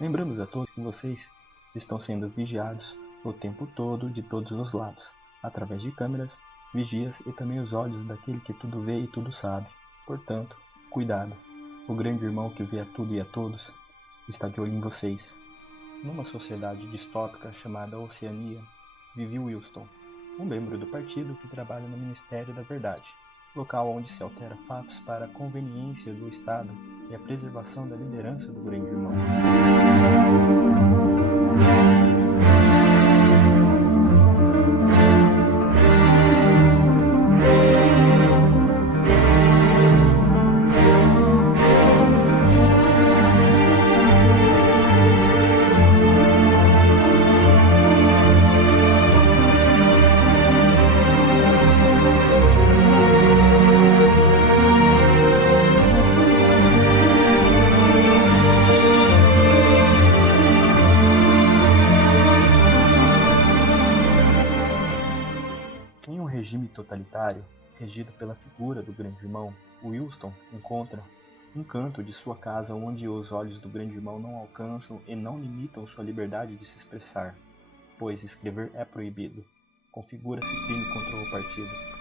Lembramos a todos que vocês estão sendo vigiados o tempo todo, de todos os lados, através de câmeras, vigias e também os olhos daquele que tudo vê e tudo sabe. Portanto, cuidado. O grande irmão que vê a tudo e a todos está de olho em vocês. Numa sociedade distópica chamada Oceania, vivia Wilston, um membro do partido que trabalha no Ministério da Verdade, local onde se altera fatos para a conveniência do Estado e a preservação da liderança do grande irmão. Em um regime totalitário, regido pela figura do grande irmão, Wilston encontra um canto de sua casa onde os olhos do grande irmão não alcançam e não limitam sua liberdade de se expressar, pois escrever é proibido. Configura-se crime contra o partido.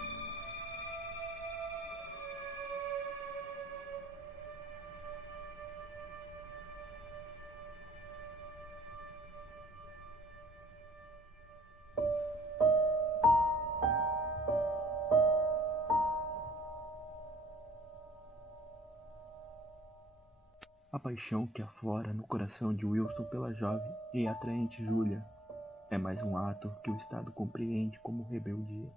A paixão que aflora no coração de Wilston pela jovem e atraente Julia é mais um ato que o Estado compreende como rebeldia.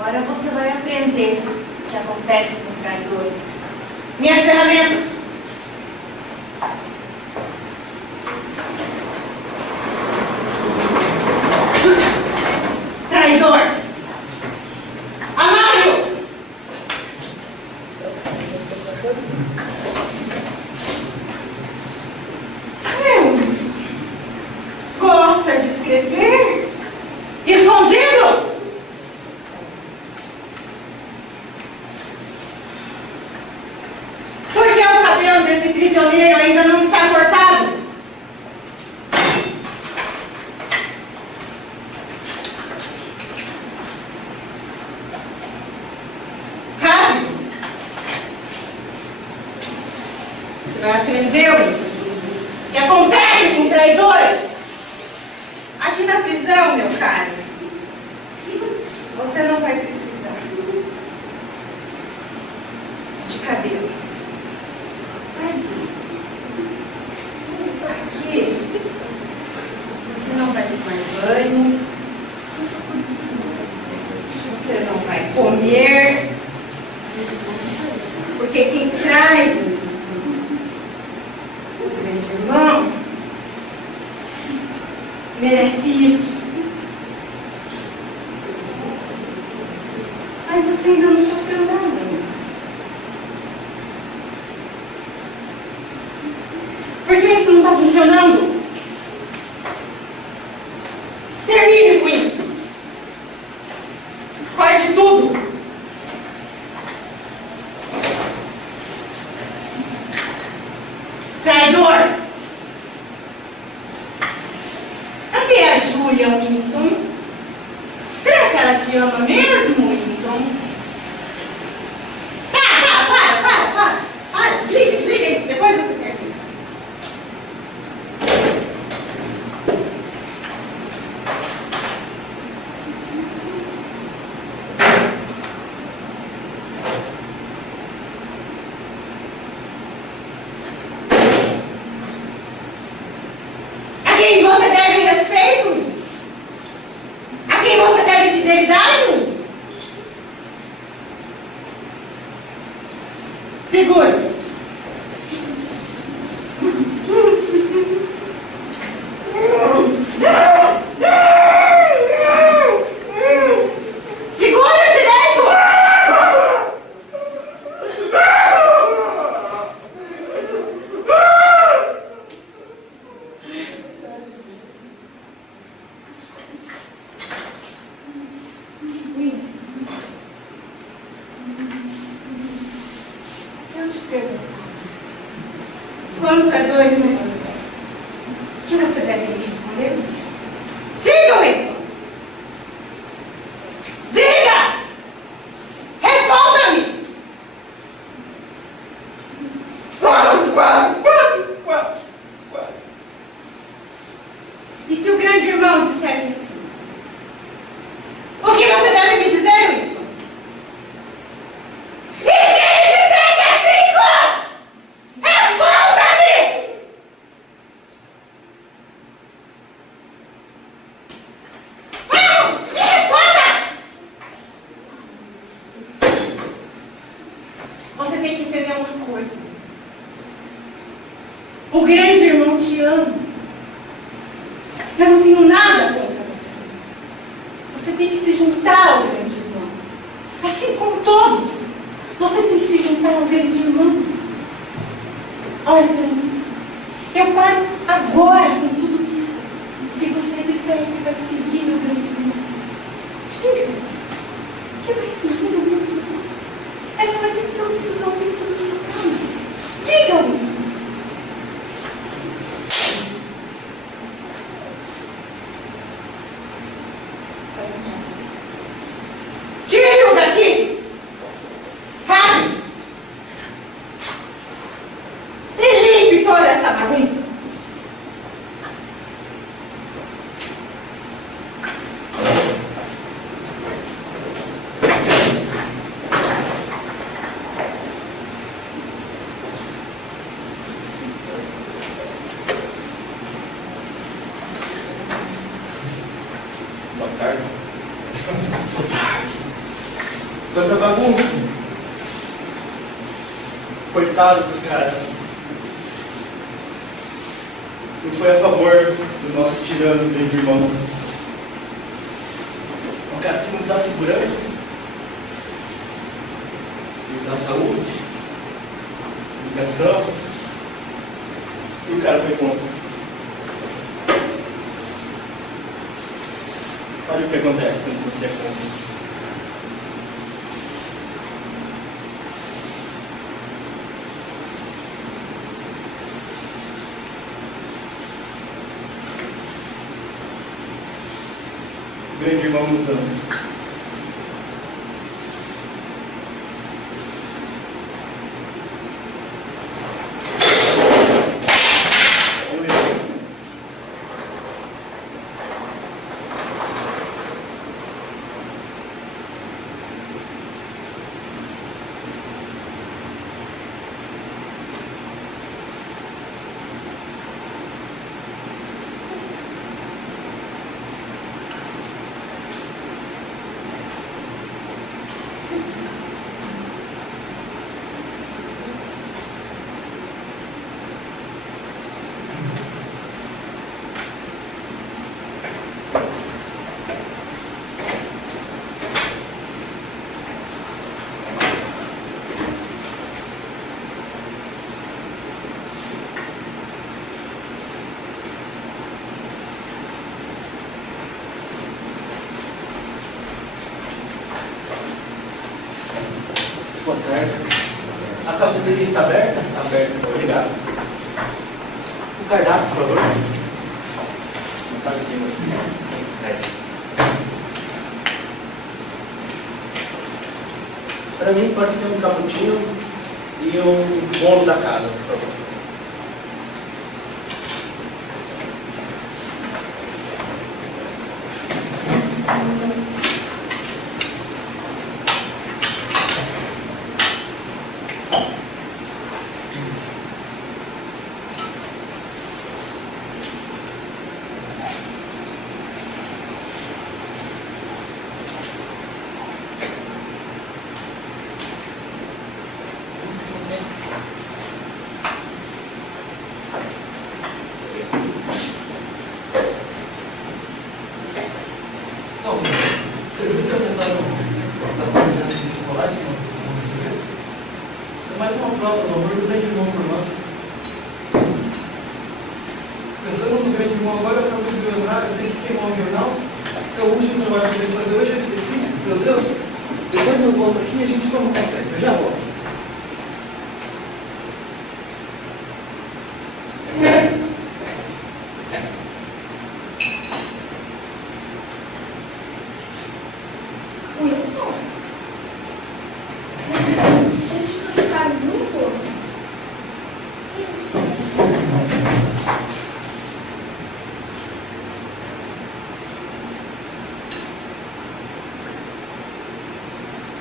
Agora você vai aprender o que acontece com traidores. Minhas ferramentas! Traidor! Amário! Deus! Gosta de escrever? Escondido? Por que o cabelo desse prisioneiro ainda não está cortado? Rápido! Você vai aprender isso. O que acontece com traidores? Aqui na prisão, meu caro, você não vai precisar de cabelo. Aqui, você não vai tomar banho, você não vai comer, porque quem trai o grande irmão merece isso. Mas você ainda não sofreu nada, moço. Por que isso não está funcionando? Termine com isso. Corte tudo. Traidor. Cadê a Julia, Winston? Será que ela te ama mesmo, Winston? Para. Desliga isso. Depois você termina. Segura. Segura direito! Luiz, se eu te perguntar quanto é 2 mais 2, o que você deve me responder, Luiz? Diga, Luiz! Diga! Responda-me! E se o grande irmão disser que sim? O que você deve me dizer, Wilson? E se ele disser que é 5? Responda-me! Me responda! Você tem que entender uma coisa, Wilson. O grande irmão te ama. Eu não tenho nada contra você. Você tem que se juntar ao grande irmão. Assim como todos. Você tem que se juntar ao grande irmão. Olha para mim. Eu paro agora com tudo isso. Se você disser que vai seguir o grande irmão. Diga-nos que vai seguir o grande irmão. É só isso que eu preciso ouvir tudo isso. Diga-nos. Tire-o daqui! Rápido! E limpe toda essa bagunça! Boa tarde. Boa tarde. Tanta bagunça. Coitado do cara. Não foi a favor do nosso tirano, grande irmão. Um cara que nos dá segurança, nos dá saúde, educação. E o cara foi contra. Olha o que acontece quando você é contra. O grande irmão nos ama. Boa tarde. A cafeteria está aberta? Está aberta. Obrigado. O cardápio, por favor. Não está em cima. Para mim, pode ser um cappuccino e um bolo da casa, por favor. mais uma prova do amor do grande irmão por nós. Pensando no grande irmão agora, eu acabei de me lembrar, eu tenho que queimar o jornal. É o último trabalho que eu tenho que fazer hoje, eu esqueci. Meu Deus. Depois eu volto aqui e a gente toma um café. Eu já volto. Wilson? Meu Deus, eles te preocuparam muito? Wilson?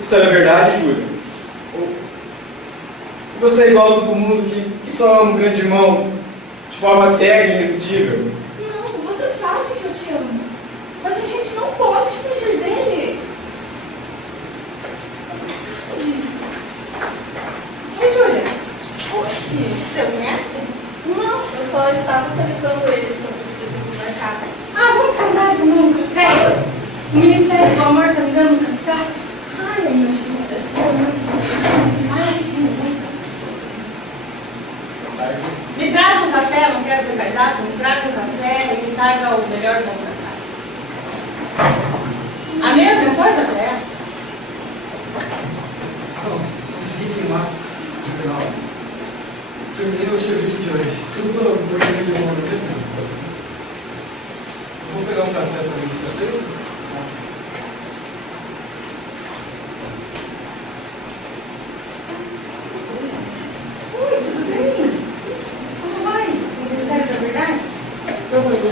Isso era verdade, Júlia? Ou você é igual a todo mundo que só ama um grande irmão de forma cega e irredutível? Não, você sabe que eu te amo. Mas a gente não pode fugir dele. Você sabe disso. Oi, Júlia. Por quê? Você o conhece? Não, eu só estava atualizando ele sobre os preços do mercado. Ah, vamos sentar e tomar um café? O Ministério do Amor tá me dando um cansaço. Ai, eu imagino, deve ser muito Ah, sim, me traz um café, não quero ter cardápio, me traga um café e me traga o melhor pão da casa. A mesma coisa, Cléia? Não, consegui queimar no final. Terminei o serviço de hoje. Tudo pelo grande irmão da minha vida. Vou pegar um café para mim, você aceita? Oi, tudo bem? Como vai? O Ministério da Verdade? Eu vou indo.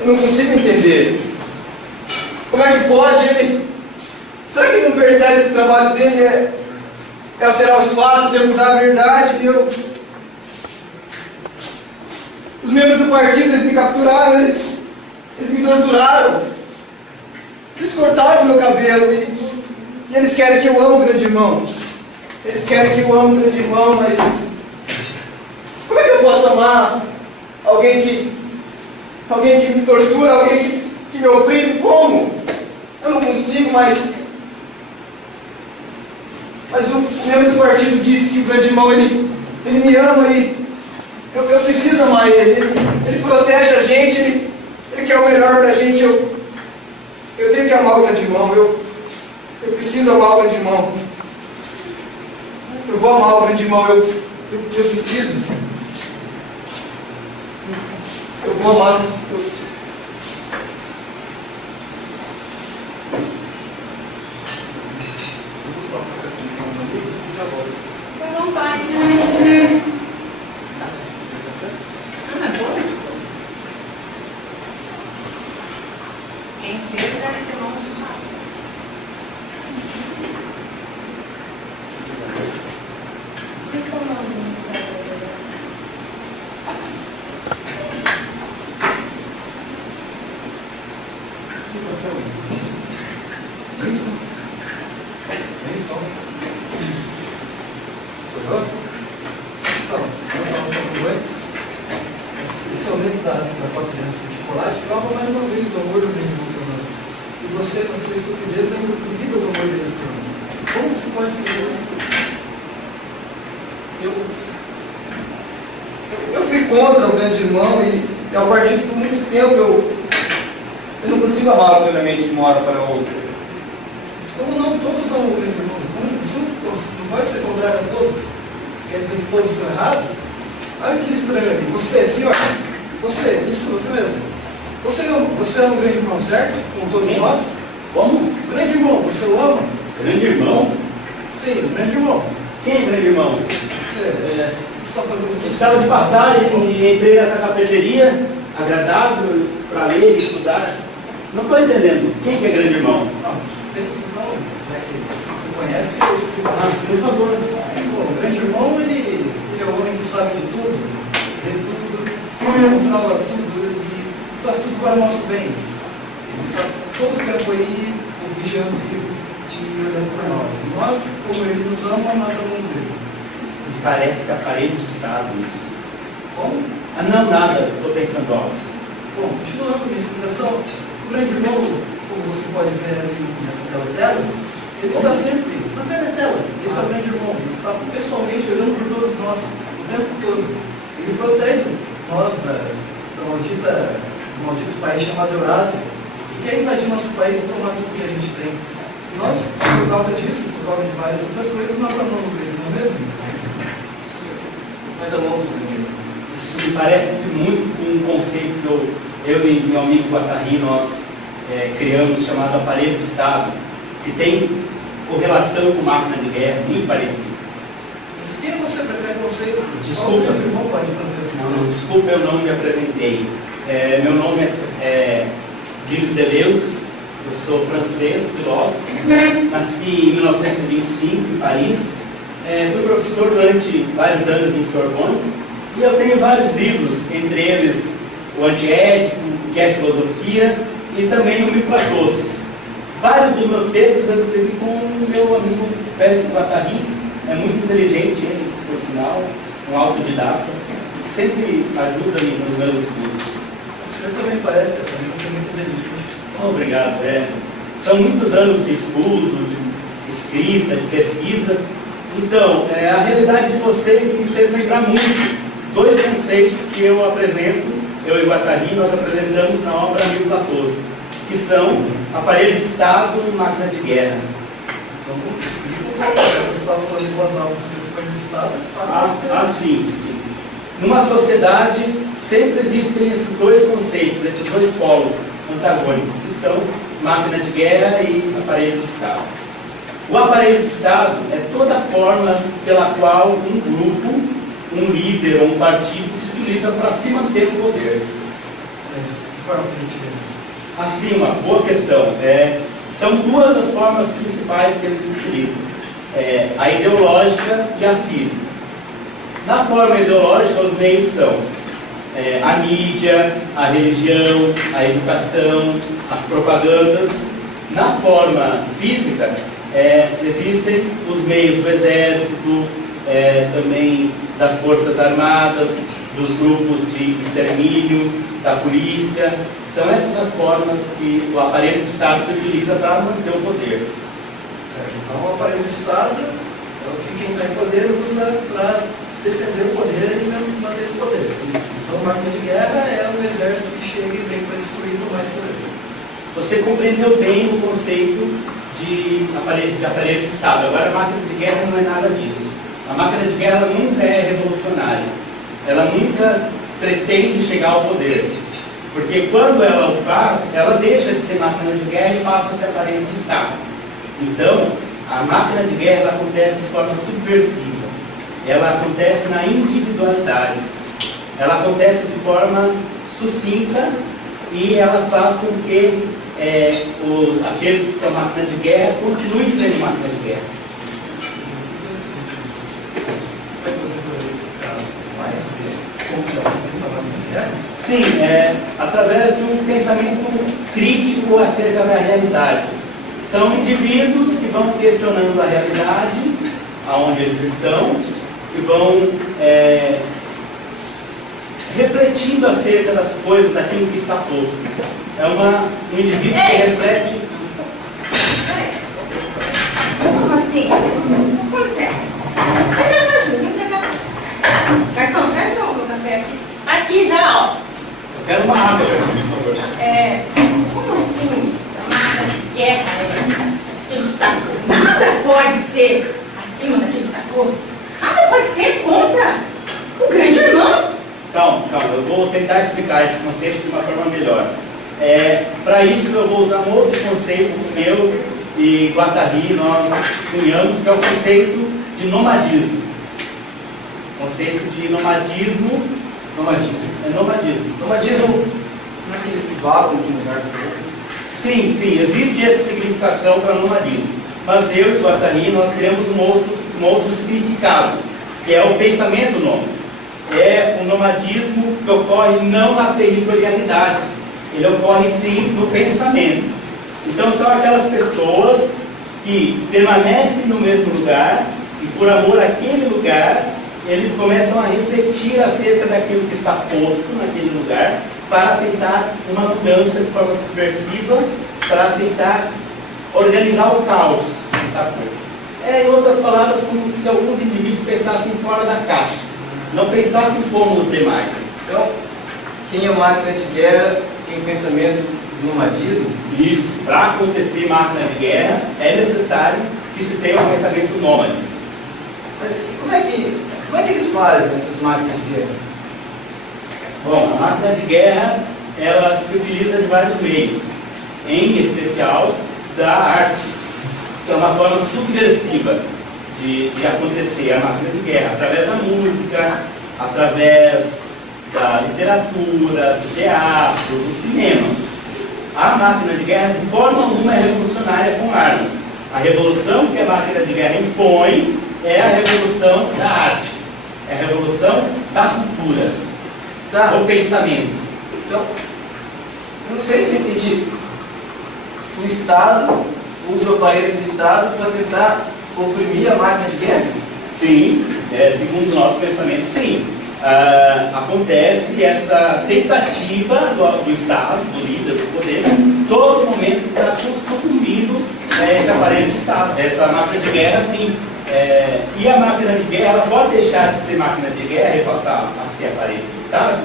Eu não consigo entender. Como é que pode ele... Será que ele não percebe que o trabalho dele é alterar os fatos, é mudar a verdade? Os membros do partido, eles me capturaram, eles me torturaram. Eles cortaram meu cabelo e eles querem que eu ame o grande irmão. Eles querem que eu ame o grande irmão, mas... Como é que eu posso amar alguém que me tortura, alguém que me oprime? Como? Eu não consigo, mas o membro do partido disse que o grande irmão, ele me ama e eu preciso amar ele. Ele protege a gente, ele quer o melhor pra gente. Eu tenho que amar o grande irmão, eu preciso amar o grande irmão. Eu vou amar o grande irmão, eu preciso. Eu vou amar. Eu não vai. Quem fez deve ter mão de fato. Esse aumento da criança de chocolate prova mais uma vez o amor do grande irmão por nós. E você, com a sua estupidez, ainda duvida do amor dele por nós. Como você pode fazer isso? Eu fui contra o grande irmão e ao partido por muito tempo eu não consigo amá-lo plenamente de uma hora para outra. Mas como não todos amam o grande irmão? Isso não pode ser contrário a todos. Isso quer dizer que todos estão errados? Olha que estranho ali. Você, senhor, você mesmo. Você ama o grande irmão, certo? Como todos nós? Como? O grande irmão, você o ama? Grande irmão? Sim, o grande irmão. Quem é grande irmão? Você está fazendo o que? Estava de passagem e entrei nessa cafeteria, agradável, para ler e estudar. Não estou entendendo. Quem que é grande irmão? Não, você não conhece, eu explico. Por favor. O grande irmão, ele é o homem que sabe de tudo, vê tudo, controla tudo e faz tudo para o nosso bem. Ele está todo o tempo aí vigiando e olhando para nós. E nós, como ele nos ama, nós amamos ele. Parece aparelho de Estado isso. Como? Ah, não, nada. Estou pensando algo. Bom, continuando a minha explicação, o grande irmão, como você pode ver ali nessa teletela, ele está sempre na teletela. Esse é o grande irmão. Ele está pessoalmente olhando por todos nós o tempo todo. Ele protege nós do maldito país chamado Eurásia, que quer invadir nosso país e tomar tudo que a gente tem. E nós, por causa disso, por causa de várias outras coisas, nós amamos ele, não é mesmo? Nós amamos o Deus. Isso me parece muito com um conceito que eu e meu amigo Guatari, nós criamos, chamado aparelho de Estado, que tem correlação com máquina de guerra, muito parecido. Mas quem é você para preconceito? Desculpa. Só o irmão pode fazer essas coisas. Desculpa, eu não me apresentei. Meu nome é Gilles Deleuze, eu sou francês, filósofo, nasci em 1925 em Paris, fui professor durante vários anos em Sorbonne, e eu tenho vários livros, entre eles o Antiético, o que é filosofia, e também o Microatos. Vários dos meus textos eu escrevi com o meu amigo Félix Guattari, é muito inteligente ele, por sinal, um autodidata, que sempre ajuda-me nos meus estudos. O senhor também parece ser muito inteligente. Obrigado. São muitos anos de estudo, de escrita, de pesquisa. Então, a realidade de vocês me fez lembrar muito dois conceitos que eu apresento, eu e Guattari, nós apresentamos na obra 1014, que são aparelho de Estado e máquina de guerra. Então, você estava falando em voz alta, se você pode Estado, sim. Numa sociedade, sempre existem esses dois conceitos, esses dois polos antagônicos, que são máquina de guerra e aparelho de Estado. O aparelho de Estado é toda forma pela qual um grupo, um líder ou um partido se utiliza para se manter no poder. Mas que forma que ele utiliza? Assim, uma boa questão. São duas as formas principais que eles utilizam. A ideológica e a física. Na forma ideológica, os meios são a mídia, a religião, a educação, as propagandas. Na forma física, existem os meios do exército, também das forças armadas, dos grupos de extermínio, da polícia. São essas as formas que o aparelho de Estado se utiliza para manter o poder. Certo. Então, o aparelho de Estado é o que quem está em poder usa para defender o poder e manter esse poder. Então, a máquina de guerra é um exército que chega e vem para destruir com mais poder. Você compreendeu bem o conceito de aparelho de Estado. Agora, a máquina de guerra não é nada disso. A máquina de guerra nunca é revolucionária. Ela nunca pretende chegar ao poder. Porque quando ela o faz, ela deixa de ser máquina de guerra e passa a ser aparelho de Estado. Então, a máquina de guerra ela acontece de forma subversiva. Ela acontece na individualidade. Ela acontece de forma sucinta e ela faz com que aqueles que são máquina de guerra continuem sendo máquina de guerra. Como é que você pode explicar mais sobre como se aplica essa máquina de guerra? Sim, através de um pensamento crítico acerca da realidade. São indivíduos que vão questionando a realidade, aonde eles estão, e vão refletindo acerca das coisas, daquilo que está posto. É um indivíduo que reflete. Como assim? Com licença. Vai levar, Júlio, vem cá. Garçom, traz meu café aqui. Aqui já, ó. Eu quero uma água, por favor. Como assim? A máquina de guerra, aquilo que tá... Nada pode ser acima daquilo que está posto. Nada pode ser contra o grande irmão. Calma, eu vou tentar explicar esse conceito de uma forma melhor. Para isso eu vou usar um outro conceito que eu e Guattari nós cunhamos, que é o conceito de nomadismo. Conceito de nomadismo. Nomadismo. Nomadismo não é aquele se vagam de um lugar para o outro? Sim, existe essa significação para nomadismo. Mas eu e Guattari nós temos um outro significado, que é o pensamento nômade. É o nomadismo que ocorre não na territorialidade, ele ocorre sim no pensamento. Então são aquelas pessoas que permanecem no mesmo lugar e por amor àquele lugar, eles começam a refletir acerca daquilo que está posto naquele lugar para tentar uma mudança de forma subversiva para tentar organizar o caos que está posto. Em outras palavras, como se alguns indivíduos pensassem fora da caixa, não pensassem como os demais. Então, quem é máquina de guerra tem o pensamento do nomadismo? Isso, para acontecer máquina de guerra, é necessário que se tenha um pensamento nômade. Mas como é que eles fazem essas máquinas de guerra? Bom, a máquina de guerra, ela se utiliza de vários meios, em especial da arte, que é uma forma subversiva de acontecer a máquina de guerra, através da música, através da literatura, do teatro, do cinema. A máquina de guerra, de forma alguma, é revolucionária com armas. A revolução que a máquina de guerra impõe é a revolução da arte, é a revolução da cultura, do pensamento. Então, eu não sei se eu entendi. O Estado usa o aparelho do Estado para tentar oprimir a máquina de guerra? Sim, segundo o nosso pensamento, sim. Acontece essa tentativa do Estado, do líder, do poder, todo momento está sucumbindo esse aparelho de Estado, essa máquina de guerra, sim. E a máquina de guerra ela pode deixar de ser máquina de guerra e passar a ser aparelho de Estado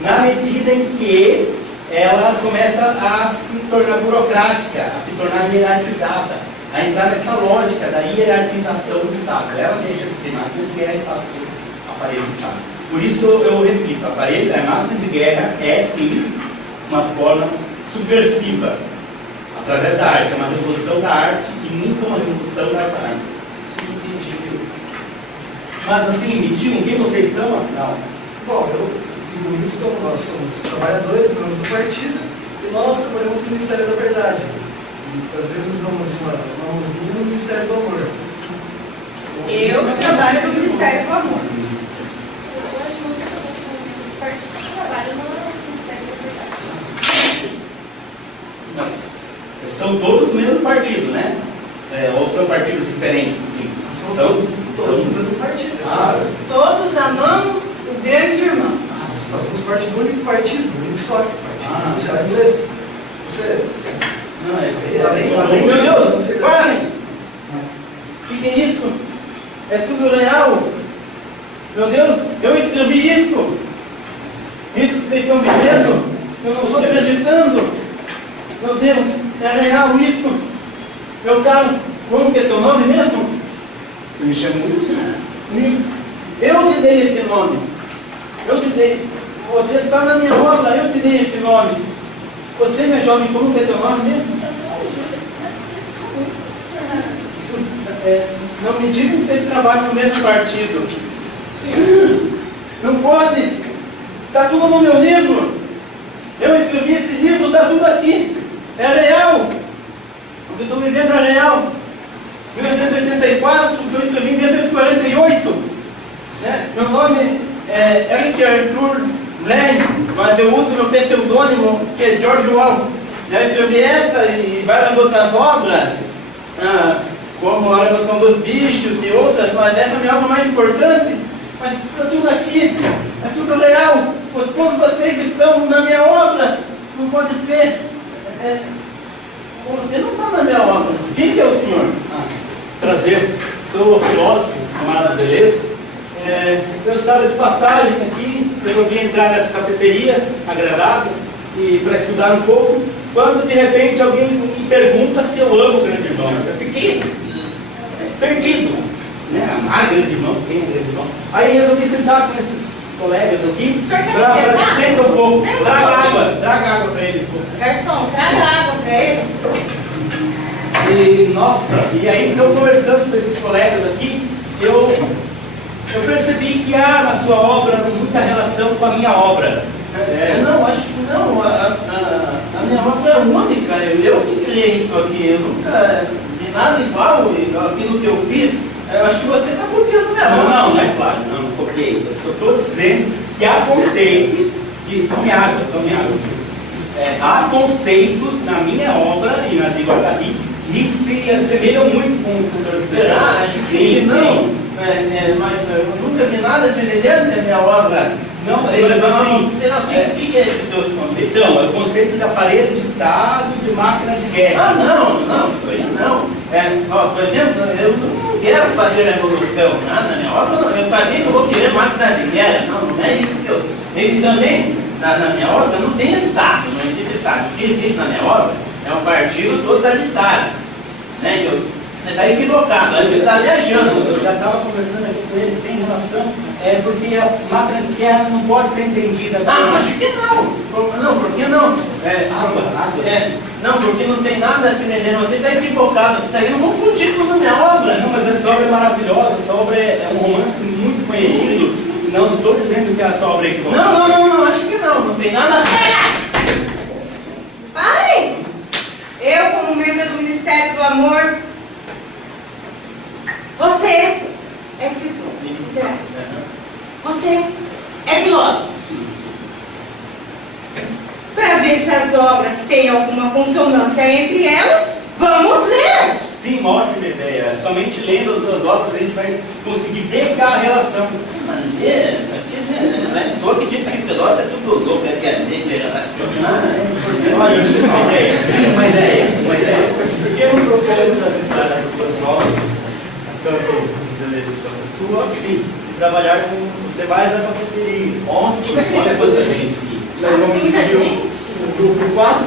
na medida em que ela começa a se tornar burocrática, a se tornar hierarquizada, a entrar nessa lógica da hierarquização do Estado. Ela deixa de ser máquina de guerra e passa a ser aparelho de Estado. Por isso eu repito, a máquina de guerra é sim uma forma subversiva, através da arte, é uma revolução da arte e nunca uma revolução das artes. Sim, entendi. Mas assim, me digam quem vocês são, afinal? Bom, eu e o Luiz, como nós somos trabalhadores, membros do partido, e nós trabalhamos no Ministério da Verdade. E às vezes damos uma mãozinha no Ministério do Amor. Eu trabalho no Ministério do Amor. Eu sou ajuda com o partido que trabalha no Ministério da Verdade. Mas são todos do mesmo partido, né? Ou são partidos diferentes? Assim? São todos do mesmo partido. Todos amamos o grande irmão. Nós fazemos parte do único partido, do único só partido socialista. Você. Meu Deus, parem! O que é isso? É tudo real? Meu Deus, eu escrevi isso! Isso que vocês estão vivendo? Eu não estou acreditando! Meu Deus, é real isso! Meu caro, como que é teu nome mesmo? Eu me chamo Wilson. Eu te dei esse nome. Eu te dei. Você está na minha obra, eu te dei esse nome. Você, minha jovem, como que é teu nome mesmo? Eu sou ajuda, mas vocês estão muito estranhos. Não me diga que vocês trabalham no mesmo partido. Não pode. Está tudo no meu livro. Eu escrevi esse livro, está tudo aqui. É real. O que eu estou vivendo é real. 1984, eu escrevi em 1948. Meu nome é Eric Arthur Blaine, mas eu uso meu pseudônimo, que é George Wall. Já escrevi essa e várias outras obras, como A Revolução dos Bichos e outras, mas essa é a minha obra mais importante. Mas está tudo aqui, é tudo real. Pois quando vocês estão na minha obra, não pode ser. Você não está na minha obra. Quem que é o senhor? Prazer, sou filósofo, camarada Beleza. Eu estava de passagem aqui, resolvi entrar nessa cafeteria agradável e para estudar um pouco, quando de repente alguém me pergunta se eu amo o grande irmão. Eu fiquei perdido, né? Amar grande irmão, quem é grande irmão? Aí resolvi sentar com esses colegas aqui para sentar um pouco. Traga água para ele. Garçom, traga água para ele. E nossa, e aí então conversando com esses colegas aqui, eu percebi que há na sua obra muita relação com a minha obra. Não, acho que não. A minha obra é única. Eu que criei isso aqui. Eu nunca vi nada igual aquilo que eu fiz. Eu acho que você está copiando minha obra. Não é claro, não copiei. Eu só estou dizendo que há conceitos, tome água. Há conceitos na minha obra e na de Guatari que se assemelham muito com o professor Será? Acho que não. Mas eu nunca vi nada semelhante à minha obra. Não, mas assim... O que é esse teu conceito? Então, é o conceito de aparelho de Estado e de máquina de guerra. Ah, não, isso aí não. Por exemplo, eu não quero fazer a revolução na minha obra, eu falei que eu vou querer máquina de guerra. Não é isso que eu... Ele também, na minha obra, não tem Estado, não existe Estado. O que existe na minha obra é um partido totalitário. Né? Você está equivocado, acho que você está viajando. Eu já estava conversando aqui com eles, tem relação, porque a máquina de guerra não pode ser entendida como... Acho que não. Não, por que não? Água. Não, porque não tem nada semelhante. Você está equivocado, você está indo muito contigo na minha obra. Não, mas essa obra é maravilhosa, essa obra é um romance muito conhecido. Não estou dizendo que a sua obra é equivocada. Não, acho que não tem nada a ver. Pare! Eu, como membro do Ministério do Amor, você é escritor, literário. Você é filósofo. Para ver se as obras têm alguma consonância entre elas, vamos ler! Sim, uma ótima ideia. Somente lendo as duas obras a gente vai conseguir ver a relação. Todo que tipo de filósofo é tudo louco, é que é lei, é relacionar. Olha, Uma ideia. Por que não procuramos aventurar as duas obras, tanto beleza quanto a sua, e trabalhar com os demais da cafeteria? Como é que a gente vai fazer isso? Nós vamos dividir o grupo em 4,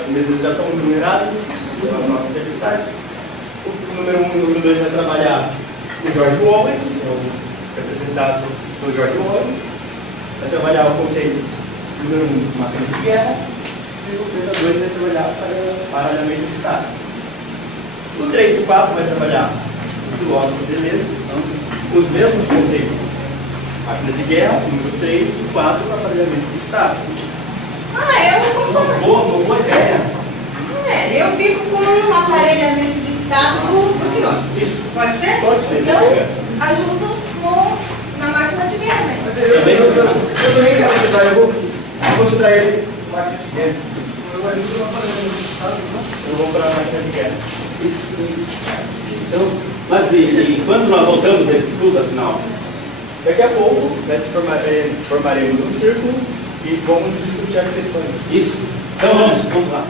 as mesas já estão numeradas, pela nossa diversidade. O número 1 e o número 2 vai trabalhar o George Orwell, que é o representado pelo George Orwell. Vai trabalhar o conceito número 1, máquina de guerra, e o mesa 2 vai trabalhar para o paralhamento do Estado. O 3 e o 4 vai trabalhar o filósofo de beleza, os mesmos conceitos. Máquina de guerra, número 3 e 4, o aparelhamento do Estado. Eu concordo. Uma boa ideia. Eu fico com um aparelhamento de Estado do senhor. Isso. Pode ser? Pode ser. Eu ajudo na máquina de guerra, né? Mas eu também quero ajudar, eu vou ajudar ele com máquina de guerra. Eu ajudo no aparelhamento do Estado, não? Eu vou para a máquina de guerra. Isso. Então, mas e quando nós voltamos desse estudo, afinal? Daqui a pouco, nós formaremos um círculo e vamos discutir as questões. Isso. Então vamos lá.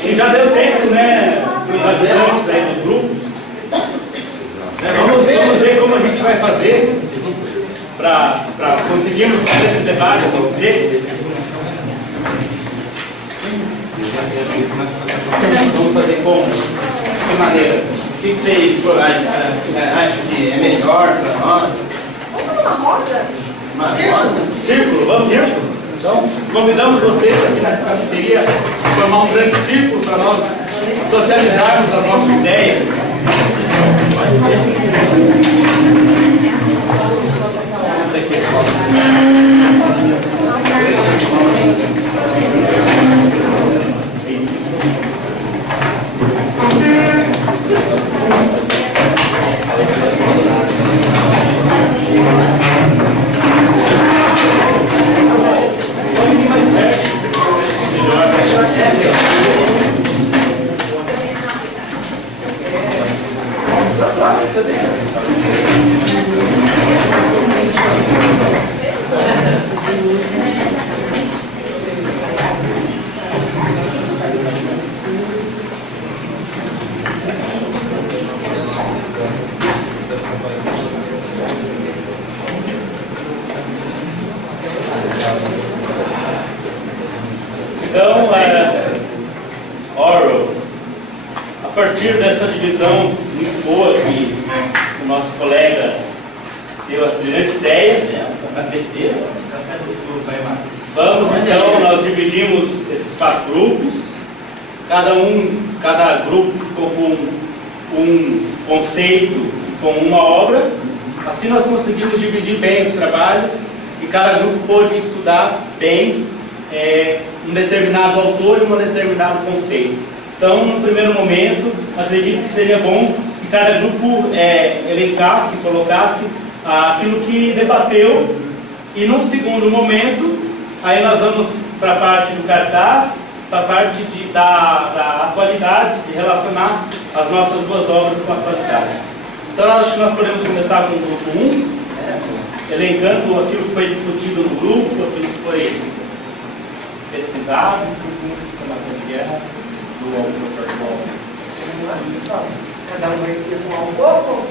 E já deu tempo, né, os ajudantes aí dos grupos. Vamos ver como a gente vai fazer para conseguirmos fazer esse debate acontecer. Vamos fazer como? De que maneira? O que vocês acham que é melhor para nós? Vamos fazer uma roda? Uma roda? Círculo, vamos círculo? Então, convidamos vocês aqui nessa cafeteria a formar um grande círculo para nós socializarmos as nossas ideias. Então, Orwell, a partir dessa divisão muito boa que o nosso colega deu a brilhante ideia, vamos então, nós dividimos esses 4 grupos, cada grupo ficou com um conceito, com uma obra, assim nós conseguimos dividir bem os trabalhos e cada grupo pôde estudar bem um determinado autor e um determinado conceito. Então, no primeiro momento, acredito que seria bom que cada grupo elencasse, colocasse aquilo que debateu, e num segundo momento, aí nós vamos para a parte do cartaz, para a parte da atualidade, de relacionar as nossas 2 obras com a atualidade. Então, acho que nós podemos começar com o grupo 1, elencando aquilo que foi discutido no grupo, aquilo que foi pesquisado, na máquina de guerra, do autor atual. Cada um vai querer falar um pouco?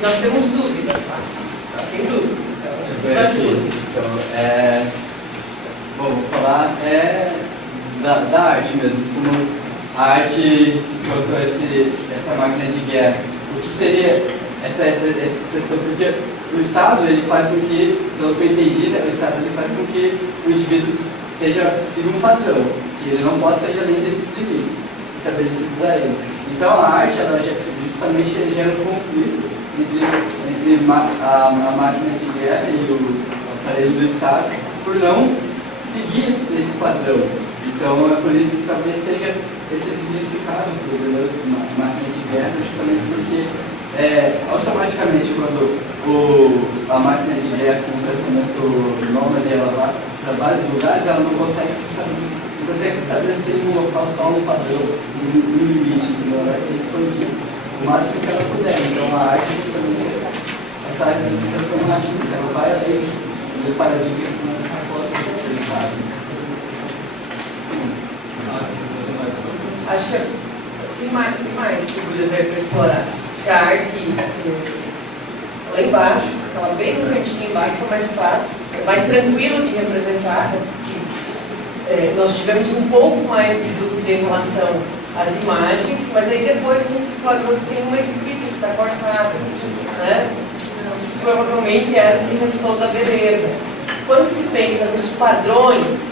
Nós temos dúvidas, tá? Tem dúvida? Só ajuda. Então, bom, vou falar da arte mesmo, como a arte botou essa máquina de guerra. O que seria essa expressão? Porque o Estado, ele faz com que, pelo que eu entendi, o Estado ele faz com que o indivíduo siga um padrão, que ele não possa ir além desses limites estabelecidos a ele. Então a arte, ela justamente gera um conflito entre a máquina de guerra e o aparelho do Estado, por não seguir esse padrão. Então é por isso que talvez seja esse significado do máquina de guerra, justamente porque automaticamente quando a máquina de guerra com o pensamento nômade ela vai para vários lugares, ela não consegue estabelecer em um local só um padrão, um limite, ela vai expandir o máximo que ela puder. Então a arte também, essa arte de representação mágica, ela vai além dos paradigmas que nós possamos pensar. Acho que tem mais figuras aí para explorar. A arte lá embaixo, aquela bem no cantinho embaixo, foi mais fácil, é mais tranquilo de representar. Nós tivemos um pouco mais de dúvida em relação às imagens, mas aí depois a gente se flagrou que tem uma escrita que está cortada, né? Provavelmente era o que restou da beleza. Quando se pensa nos padrões,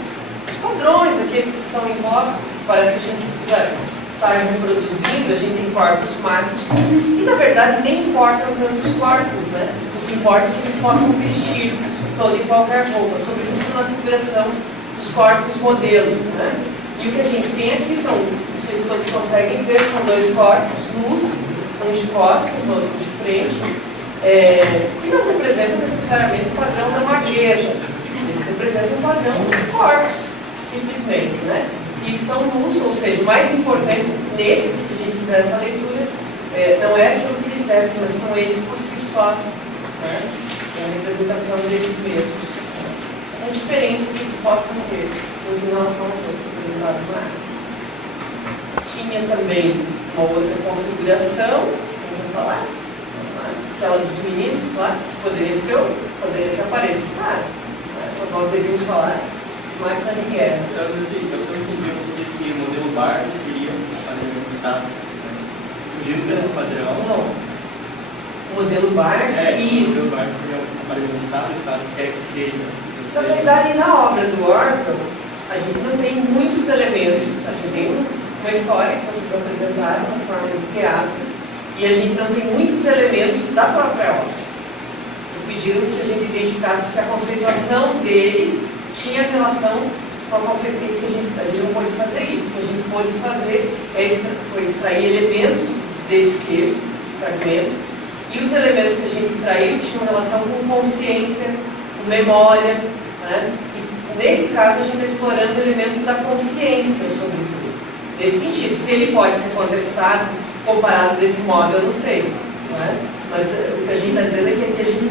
aqueles que são impostos, que parece que a gente precisa estar reproduzindo, a gente tem corpos magros, e na verdade nem importam tanto os corpos, né? O que importa é que eles possam vestir toda e qualquer roupa, sobretudo na figuração dos corpos modelos, né? E o que a gente tem aqui são, não sei se todos conseguem ver, são 2 corpos nus, um de costas, outro de frente, que não representam necessariamente o padrão da magreza, eles representam o padrão de corpos, simplesmente, né? E estão nus, ou seja, o mais importante nesse, que se a gente fizer essa leitura, não é aquilo que eles vestem, mas são eles por si sós, né? É a representação deles mesmos. A diferença que eles possam ter uns em relação aos outros representados na arte. Tinha também uma outra configuração, vamos falar, aquela dos meninos lá, poderia ser aparelho de Estado, né? Mas nós devíamos falar máquina de guerra. Assim, eu só entendi, você disse que o modelo Barbie seria aparelho de Estado, né? Fugindo desse padrão. Não. modelo bar, isso. O bar seria um aparelho no Estado, o Estado quer que seja. Na verdade, na obra do Orwell, a gente não tem muitos elementos, a gente tem uma história que vocês apresentaram na forma de teatro, e a gente não tem muitos elementos da própria obra. Vocês pediram que a gente identificasse se a conceituação dele tinha relação com a conceituação que a gente não pode fazer isso. O que a gente pode fazer foi extrair elementos desse texto, fragmento, e os elementos que a gente extraiu tinham relação com consciência, com memória, né? E nesse caso a gente está explorando o elemento da consciência, sobretudo. Nesse sentido, se ele pode ser contestado, comparado desse modo, eu não sei. Né? Mas o que a gente está dizendo é que aqui a gente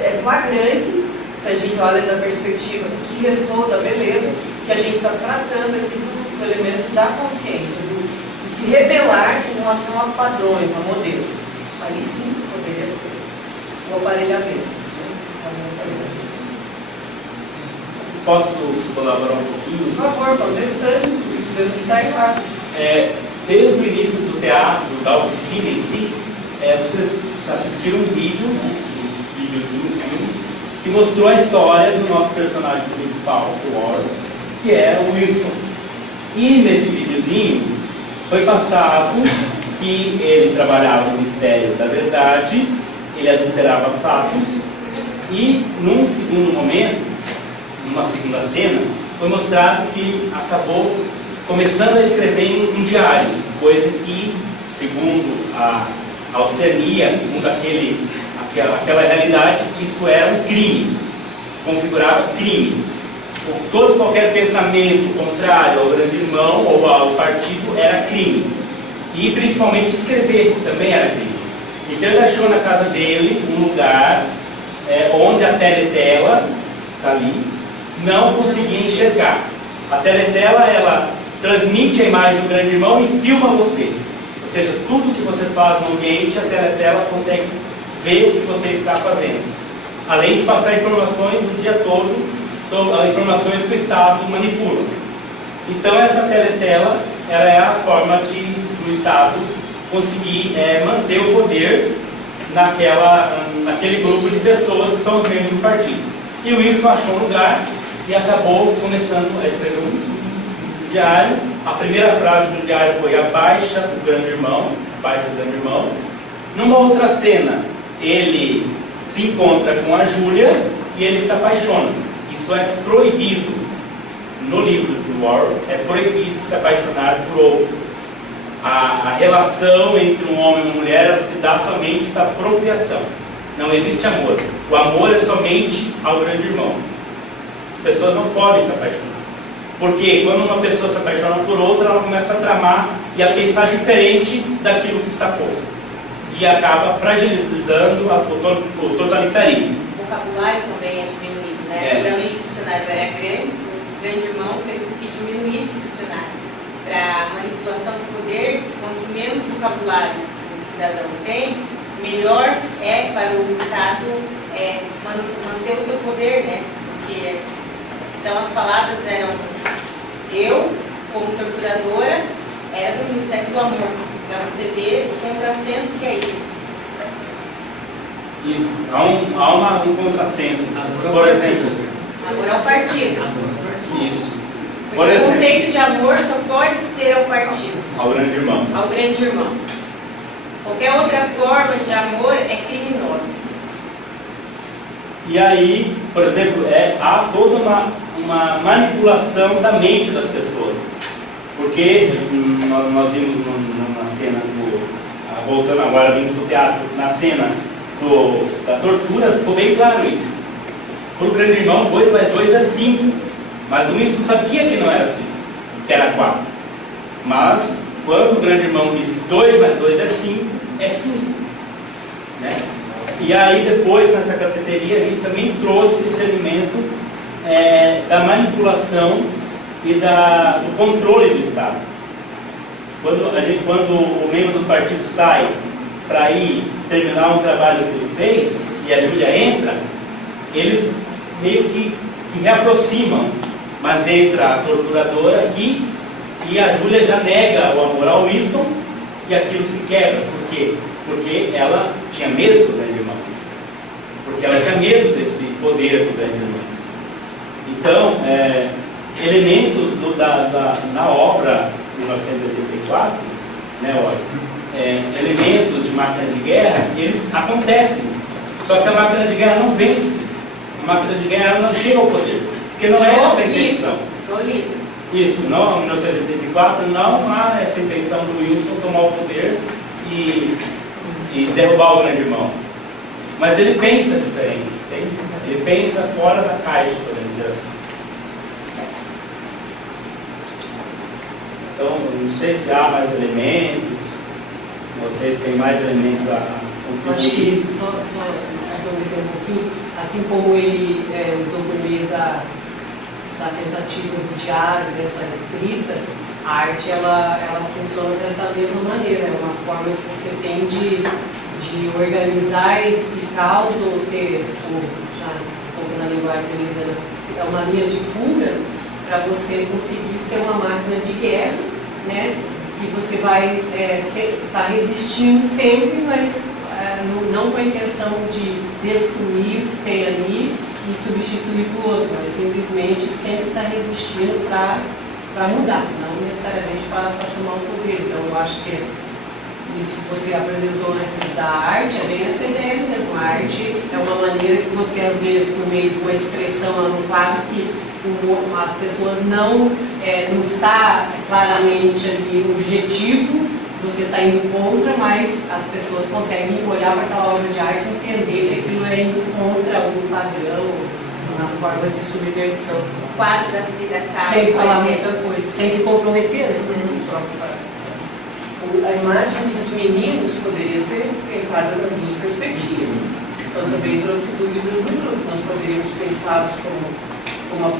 é flagrante, se a gente olha da perspectiva que restou da beleza, que a gente está tratando aqui do elemento da consciência, do se rebelar em relação a padrões, a modelos. Aí sim poderia ser o aparelhamento. Posso colaborar um pouquinho? Por favor, contestando, dizendo que está errado. Desde o início do teatro, da oficina em si, vocês assistiram um vídeo, um filme, que mostrou a história do nosso personagem principal, o Orwell, que é o Winston. E nesse videozinho foi passado que ele trabalhava no Ministério da Verdade, ele adulterava fatos, e num segundo momento, numa segunda cena, foi mostrado que acabou começando a escrever um diário, coisa que, segundo a Oceania, segundo aquela realidade, isso era um crime, configurava crime. Qualquer pensamento contrário ao grande irmão ou ao partido era crime. E principalmente escrever também era crime. Então ele achou na casa dele um lugar onde a teletela, está ali, não conseguia enxergar. A teletela, ela transmite a imagem do grande irmão e filma você. Ou seja, tudo que você faz no ambiente, a teletela consegue ver o que você está fazendo. Além de passar informações o dia todo, sobre as informações que o Estado manipula. Então essa teletela, ela é a forma do Estado conseguir manter o poder naquele grupo de pessoas que são os membros do partido. E o Winston achou um lugar e acabou começando a escrever um diário. A primeira frase do diário foi abaixa o grande irmão, abaixa o grande irmão. Numa outra cena, ele se encontra com a Júlia e ele se apaixona. Isso é proibido. No livro do Orwell, é proibido se apaixonar por outro. A relação entre um homem e uma mulher, ela se dá somente para procriação. Não existe amor. O amor é somente ao grande irmão. As pessoas não podem se apaixonar. Porque quando uma pessoa se apaixona por outra, ela começa a tramar e a pensar diferente daquilo que está posto. E acaba fragilizando o totalitarismo. O vocabulário também é diminuído, né? Antigamente o dicionário era grande, o grande irmão fez com que diminuísse o dicionário. Para manipulação do poder, quanto menos vocabulário o cidadão tem, melhor é para o Estado manter o seu poder, né? Porque, então as palavras eram: eu, como torturadora, era do Ministério do Amor, para você ver o contrassenso que é isso. Isso, há um contrassenso. Por exemplo, amor ao partido. Isso. Porque o conceito de amor só pode ser ao partido. Ao grande irmão. Ao grande irmão. Qualquer outra forma de amor é criminosa. E aí, por exemplo, há toda uma manipulação da mente das pessoas. Porque nós vimos na cena voltando agora, vindo do teatro, na cena da tortura, ficou bem claro isso. Para o grande irmão, 2 mais 2 é 5. Mas o Winston sabia que não era 5, que era 4. Mas, quando o grande irmão disse que 2 mais 2 é 5, é 5. Né? E aí, depois, nessa cafeteria, a gente também trouxe esse elemento da manipulação e do controle do Estado. Quando o membro do partido sai para ir terminar um trabalho que ele fez, e a Júlia entra, eles meio que reaproximam. Mas entra a torturadora aqui e a Júlia já nega o amor ao Winston e aquilo se quebra. Por quê? Porque ela tinha medo do grande irmão. Porque ela tinha medo desse poder do grande irmão. Então, elementos na obra de 1984, né, elementos de máquina de guerra, eles acontecem. Só que a máquina de guerra não vence. A máquina de guerra ela não chega ao poder. Porque não é essa a intenção. Isso, não, em 1984 não há essa intenção do Wilson tomar o poder e derrubar o grande irmão. Mas ele pensa diferente, entende? Ele pensa fora da caixa, podemos dizer assim. Então, não sei se há mais elementos, vocês têm mais elementos a Acho que só um pouquinho, assim como ele usou por meio da tentativa do diário, dessa escrita, a arte ela funciona dessa mesma maneira, é uma forma que você tem de organizar esse caos ou ter, já na linguagem utilizando, é uma linha de fuga para você conseguir ser uma máquina de guerra, né? Que você vai estar resistindo sempre, mas não com a intenção de destruir o que tem ali e substituir por outro, mas simplesmente sempre estar resistindo para mudar, não necessariamente para tomar o poder. Então eu acho que isso que você apresentou antes da arte é bem essa ideia mesmo. A arte é uma maneira que você, às vezes, por meio de uma expressão no quadro que as pessoas não está claramente ali o objetivo, você está indo contra, mas as pessoas conseguem olhar para aquela obra de arte e entender que aquilo é indo contra um padrão, uma forma de subversão. O quadro da Frida Kahlo, sem falar muita coisa, sem se comprometer, né? A imagem dos meninos poderia ser pensada nas duas perspectivas. Então também trouxe dúvidas no grupo. Nós poderíamos pensá-los como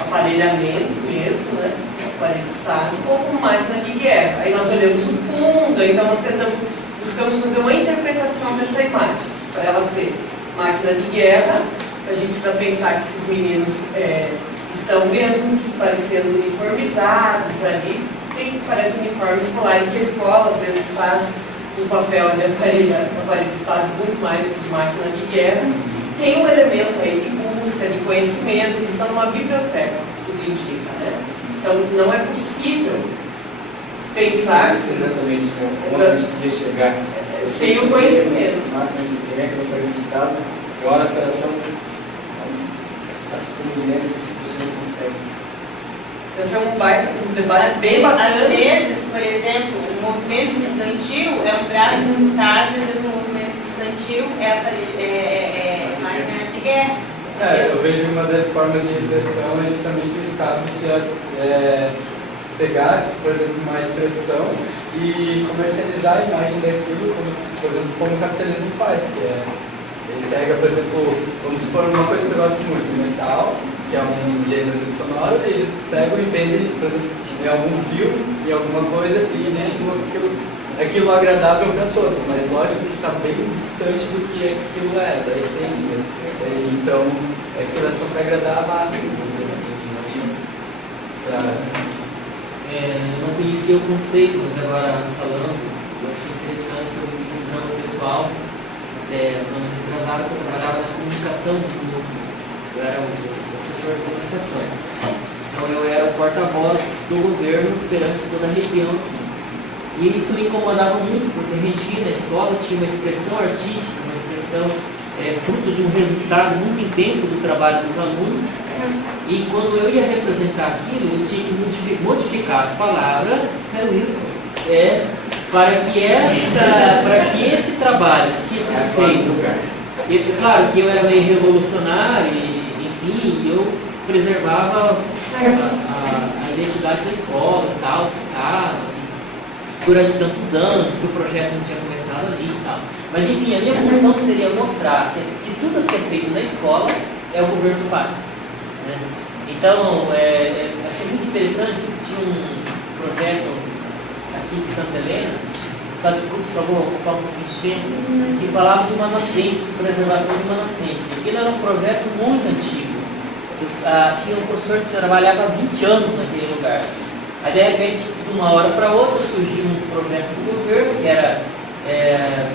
aparelhamento mesmo, né? Aparelho de Estado, ou como máquina de guerra. Aí nós olhamos o fundo, então nós buscamos fazer uma interpretação dessa imagem, para ela ser máquina de guerra. A gente precisa pensar que esses meninos estão mesmo que parecendo uniformizados ali. Parece um uniforme escolar, que a escola às vezes faz um papel de aparelho de Estado muito mais do que de máquina de guerra. Tem um elemento aí de busca, de conhecimento, eles estão numa biblioteca, tudo indica, né? Então não é possível pensar exatamente onde a gente queria chegar. Sem o conhecimento. Máquina de guerra, aparelho de Estado, horas para ação, são elementos que você não consegue. Esse é um debate bem bacana. Às vezes, por exemplo, o movimento estudantil é um braço do Estado, e às vezes o movimento estudantil é máquina de guerra. Eu vejo uma das formas de repressão é justamente o Estado se pegar, por exemplo, uma expressão e comercializar a imagem daquilo, por exemplo, como o capitalismo faz, que ele pega, por exemplo, vamos supor uma coisa que eu gosto muito, metal, que é um gênero sonoro, e eles pegam e vendem, por exemplo, em algum filme, em alguma coisa, e deixam aquilo agradável para todos, mas lógico que está bem distante do que aquilo é, da essência mesmo. Então, aquilo é só para agradar a massa, assim, não conhecia o conceito, mas agora falando, eu achei interessante que eu vi encontrando o pessoal, até no ano retrasado, que eu trabalhava na comunicação do grupo. Eu era o assessor de comunicação. Então eu era o porta-voz do governo perante toda a região aqui. E isso me incomodava muito, porque a gente na escola tinha uma expressão artística, uma expressão fruto de um resultado muito intenso do trabalho dos alunos. E quando eu ia representar aquilo, eu tinha que modificar as palavras, para que esse trabalho que tinha sido feito. Claro que eu era meio revolucionário, enfim, eu preservava a identidade da escola e tal, durante tantos anos, que o projeto não tinha começado ali e tal. Mas enfim, a minha função seria mostrar que tudo que é feito na escola é o governo que faz. Né? Então, achei muito interessante, tinha um projeto aqui de Santa Helena, só vou ocupar um pouquinho de tempo, que falava de uma nascente, de preservação de uma nascente. Aquilo era um projeto muito antigo. Tinha um professor que trabalhava há 20 anos naquele lugar. Aí, de repente, do de uma hora para outra surgiu um projeto do governo que era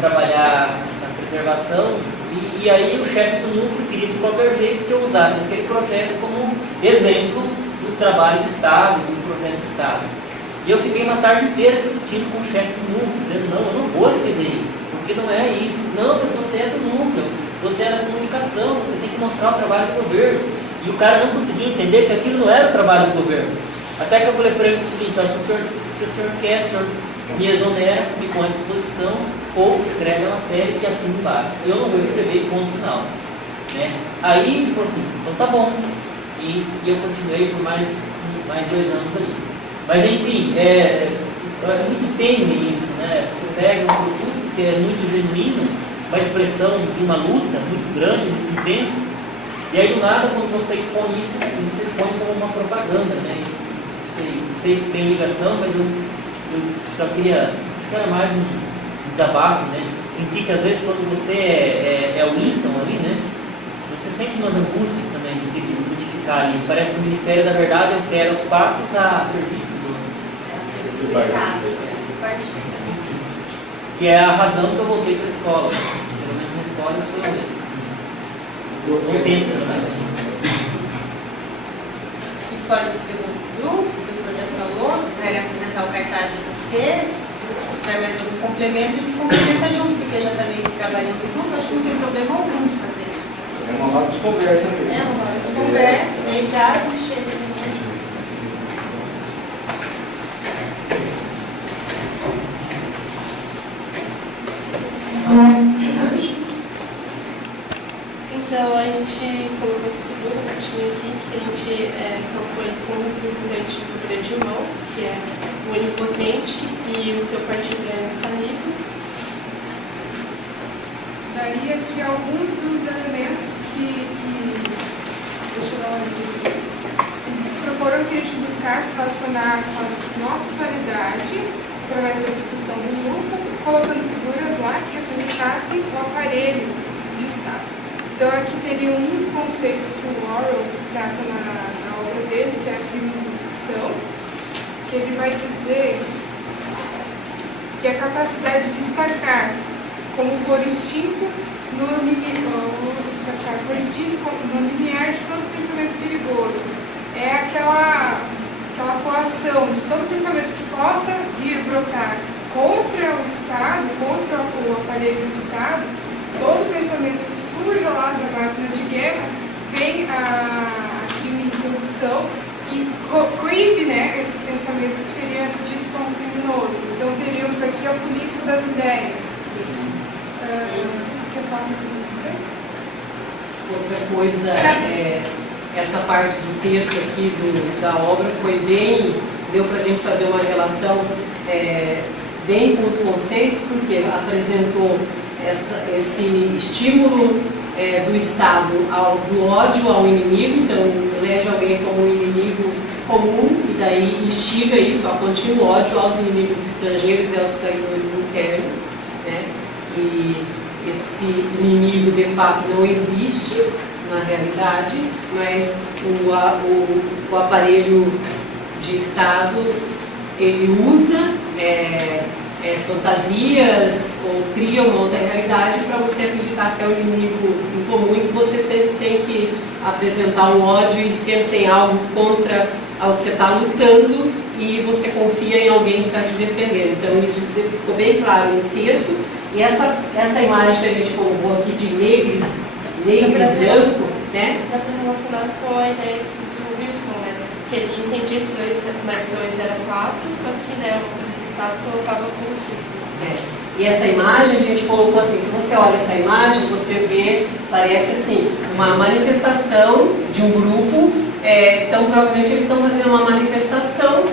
trabalhar na preservação, e aí o chefe do núcleo queria de qualquer jeito que eu usasse aquele projeto como exemplo do trabalho do Estado, do projeto do Estado. E eu fiquei uma tarde inteira discutindo com o chefe do núcleo, dizendo, não, eu não vou escrever isso, porque não é isso. Não, mas você é do núcleo, você é da comunicação, você tem que mostrar o trabalho do governo. E o cara não conseguia entender que aquilo não era o trabalho do governo. Até que eu falei para ele o seguinte, ó, se o senhor quer, o senhor me exonera, me põe à disposição, ou escreve a matéria e assina embaixo. Eu não vou escrever ponto final. Né? Aí ele falou assim, então tá bom. E eu continuei por mais 2 anos ali. Mas enfim, é muito tênue isso, né? Você pega um produto que é muito genuíno, uma expressão de uma luta muito grande, muito intensa, e aí do nada, quando você expõe isso, você expõe como uma propaganda, né? Não sei se tem ligação, mas eu só queria, acho que era mais um desabafo, né? Sentir que às vezes quando você é o Winston ali, né? Você sente umas angústias também de ter que modificar ali. Parece que o Ministério da Verdade altera os fatos a serviço do Estado. que é a razão que eu voltei para a escola. Pelo menos na escola eu sou mesmo. Eu tento, né? História do segundo grupo, o professor já falou, vocês querem apresentar o cartaz de vocês, se você tiver mais algum complemento, a gente complementa junto, porque já está meio que trabalhando junto, acho que não tem problema algum de fazer isso. É uma roda de conversa mesmo. É uma roda de conversa, e aí já a gente chega. Então, a gente colocou essa figura que tinha aqui, que a gente propõe como representante do grande irmão, que é o onipotente e o seu partido é infalível. Daí aqui alguns dos elementos que deixa eu dar uma dica. Eles proporam que a gente buscasse relacionar com a nossa qualidade através da discussão do grupo, colocando figuras lá que representassem o aparelho de Estado. Então aqui teria um conceito que o Orwell trata na obra dele, que é a primição, que ele vai dizer que é a capacidade de destacar como por instinto no limiar de todo pensamento perigoso. É aquela coação de todo pensamento que possa vir brotar contra o Estado, contra o aparelho do Estado, todo pensamento que surge lá da máquina de guerra vem aqui uma interrupção e coíbe, né, esse pensamento que seria dito como criminoso. Então teríamos aqui a polícia das ideias. Que eu faço aqui? Outra coisa, essa parte do texto aqui da obra foi deu para a gente fazer uma relação bem com os conceitos, porque apresentou esse estímulo do Estado do ódio ao inimigo, então elege alguém como um inimigo comum e daí instiga isso, a contínuo ódio aos inimigos estrangeiros e aos traidores internos, né? E esse inimigo de fato não existe na realidade, mas o aparelho de Estado ele usa fantasias ou cria uma outra realidade para você acreditar que é o inimigo em comum e que você sempre tem que apresentar um ódio e sempre tem algo contra algo que você está lutando e você confia em alguém que está te defendendo. Então isso ficou bem claro no texto. E essa imagem que a gente colocou aqui de negro e branco, né? Dá para relacionar com a ideia do Wilson, né? Que ele entendia que 2 mais 2 era 4, só que, né, o Estado colocava como 5. E essa imagem a gente colocou assim, se você olha essa imagem, você vê, parece assim, uma manifestação de um grupo, então provavelmente eles estão fazendo uma manifestação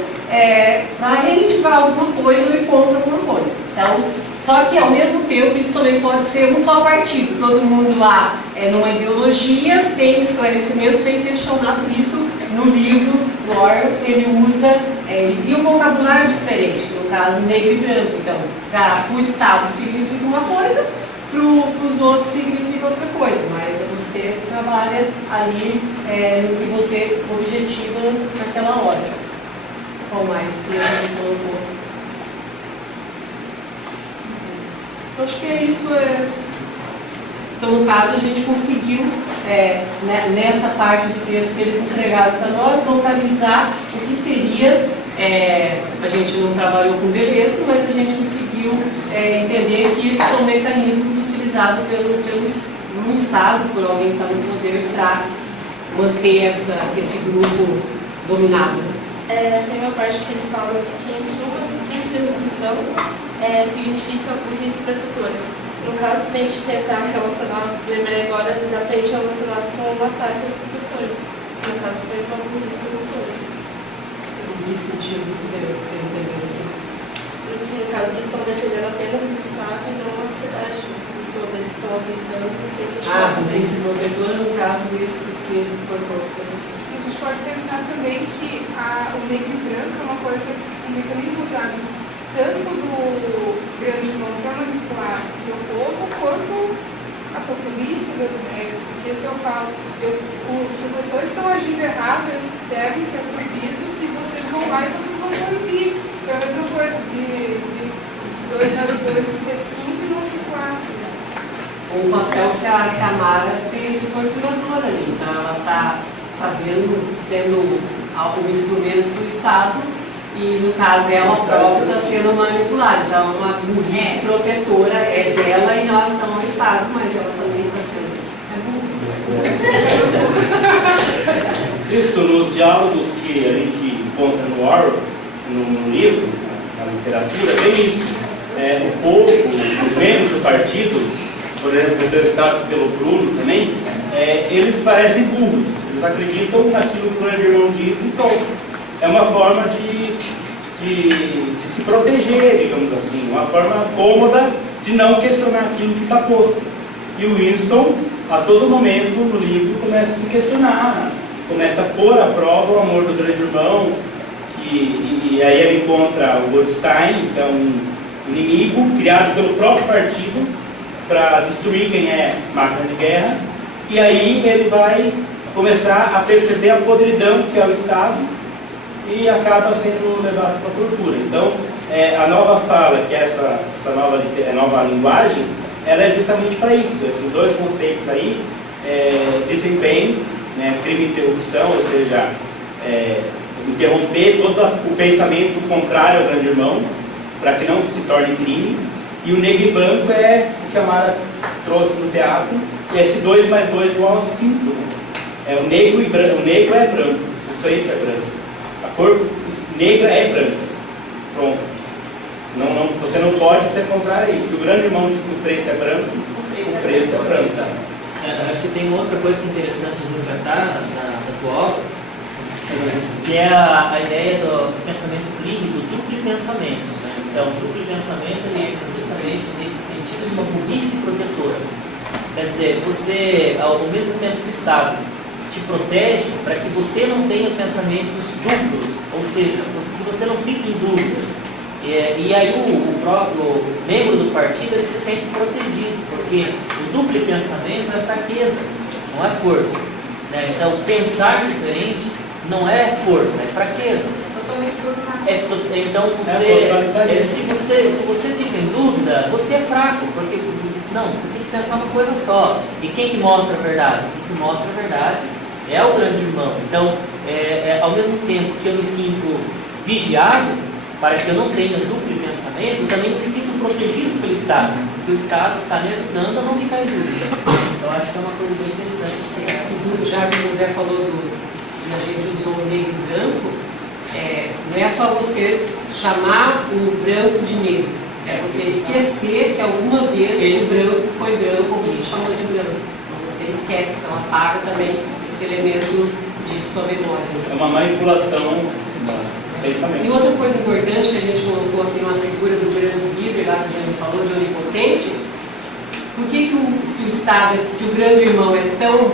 para reivindicar alguma coisa ou contra alguma coisa. Então, só que ao mesmo tempo eles também podem ser um só partido, todo mundo lá numa ideologia, sem esclarecimento, sem questionar. Por isso, no livro do Orwell, ele cria um vocabulário diferente, no caso negro e branco. Então, para o Estado significa uma coisa, para os outros significa outra coisa, mas você trabalha ali no que você objetiva naquela hora. Qual mais que a gente colocou? Acho que é isso. Então, no caso, a gente conseguiu, nessa parte do texto que eles entregaram para nós, localizar o que seria, a gente não trabalhou com beleza, mas a gente conseguiu entender que isso são mecanismos utilizados num Estado, por alguém que está no poder, para manter esse grupo dominado. Tem uma parte que ele fala que, em suma, interrupção significa burrice protetora. No caso, para a gente tentar relacionar, lembrei agora, dá para a gente relacionar com o ataque aos professores. No caso, foi com a burrice protetora. Em que sentido você entendeu assim? Porque, no caso, eles estão defendendo apenas o Estado e não a sociedade toda. Eles estão aceitando o conceito de burrice protetora, no caso, isso se incorporou os professores. A gente pode pensar também que o negro e branco é uma coisa, um mecanismo usado tanto do grande irmão para manipular o meu povo, quanto a populista das ideias. Porque se eu falo, os professores estão agindo errado, eles devem ser proibidos, e vocês vão lá e vocês vão proibir. É a mesma coisa de 2 mais 2 ser 5 e não ser 4. O papel que a Mara fez de torturadora ali. Então, ela está sendo um instrumento do Estado, e no caso ela própria está sendo manipulada. Então, uma burrice protetora é dela em relação ao Estado, mas ela também está sendo. Isso nos diálogos que a gente encontra no Orwell, no livro, na literatura, é bem isso. O povo, os membros do partido, por exemplo, representados pelo Bruno também, eles parecem burros. Eles acreditam naquilo que o grande irmão diz, então é uma forma de se proteger, digamos assim, uma forma cômoda de não questionar aquilo que está posto. E o Winston, a todo momento no livro, começa a se questionar, começa a pôr à prova o amor do grande irmão, e aí ele encontra o Goldstein, que é um inimigo criado pelo próprio partido para destruir quem é máquina de guerra, e aí ele vai começar a perceber a podridão que é o Estado e acaba sendo levado para a tortura. Então, a nova fala, que é essa nova linguagem, ela é justamente para isso. Esses dois conceitos aí dizem bem, né, crime e interrupção, ou seja, interromper todo o pensamento contrário ao grande irmão, para que não se torne crime. E o negro e branco é o que a Mara trouxe no teatro, e esse 2 mais 2 igual a 5. Né? O negro é branco, o preto é branco. A cor negra é branca. Pronto. Você não pode ser contrário a isso. Se o grande irmão diz que o preto é branco, o preto é branco. Acho que tem outra coisa que é interessante de resgatar na tua obra, que é a ideia do pensamento clínico, do duplo pensamento. Né? Então, o duplo pensamento ele entra justamente nesse sentido de uma burrice protetora. Quer dizer, você, ao mesmo tempo que o Estado te protege para que você não tenha pensamentos duplos, ou seja, que você não fique em dúvidas. E aí o próprio membro do partido ele se sente protegido, porque o duplo pensamento é fraqueza, não é força. Né? Então, pensar diferente não é força, é fraqueza. Totalmente dominado. Então, se você fica em dúvida, você é fraco, porque não, você tem que pensar uma coisa só. E quem que mostra a verdade? Quem que mostra a verdade é o grande irmão. Então, ao mesmo tempo que eu me sinto vigiado, para que eu não tenha duplo pensamento, eu também me sinto protegido pelo Estado, porque o Estado está me ajudando a não ficar em dúvida. Então, acho que é uma coisa bem interessante. Já que o José falou a gente usou o negro e branco, não é só você chamar o branco de negro, é você esquecer que alguma vez o branco foi branco, ou você chamou de branco. Então, você esquece, então apaga também esse elemento de sua memória. É uma manipulação. E outra coisa importante que a gente colocou aqui numa figura do grande líder, lá que a gente falou, de onipotente, por que se o grande irmão é tão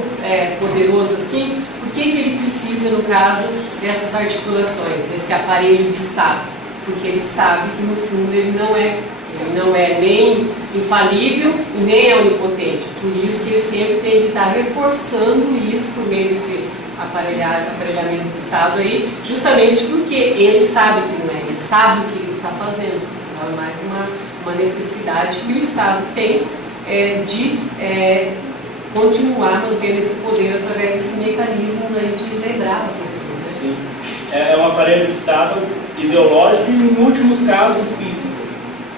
poderoso assim, por que ele precisa, no caso, dessas articulações, desse aparelho de Estado? Porque ele sabe que, no fundo, ele não é nem infalível e nem é onipotente. Por isso que ele sempre tem que estar reforçando isso por meio desse aparelhamento do Estado aí, justamente porque ele sabe que não é, ele sabe o que ele está fazendo. Então é mais uma necessidade que o Estado tem de continuar mantendo esse poder através desse mecanismo de lembrar a pessoa. Né? Sim. É um aparelho de Estado ideológico e, em últimos casos, físico.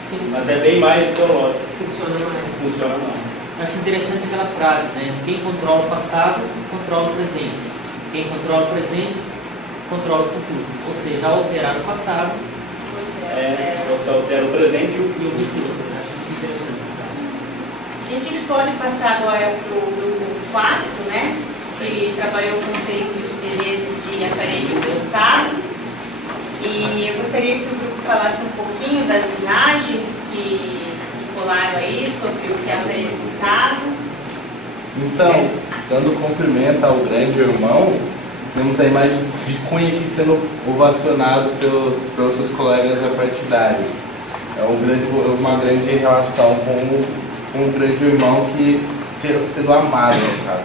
Sim. Mas é bem mais ideológico. Funciona mais. Funciona mais. Eu acho interessante aquela frase, né? Quem controla o passado, controla o presente. Quem controla o presente, controla o futuro. Ou seja, ao alterar o passado, você altera o presente e o futuro. Eu acho interessante essa frase. A gente pode passar agora para o grupo 4, né? Que trabalhou o conceito de interesses de aparelho do Estado. E eu gostaria que o grupo falasse um pouquinho das imagens que colaram aí sobre o que é aparelho do Estado. Então, dando cumprimento ao grande irmão, temos a imagem de Cunha aqui sendo ovacionado pelos seus colegas apartidários. É uma grande relação com o grande irmão que sendo amado, cara.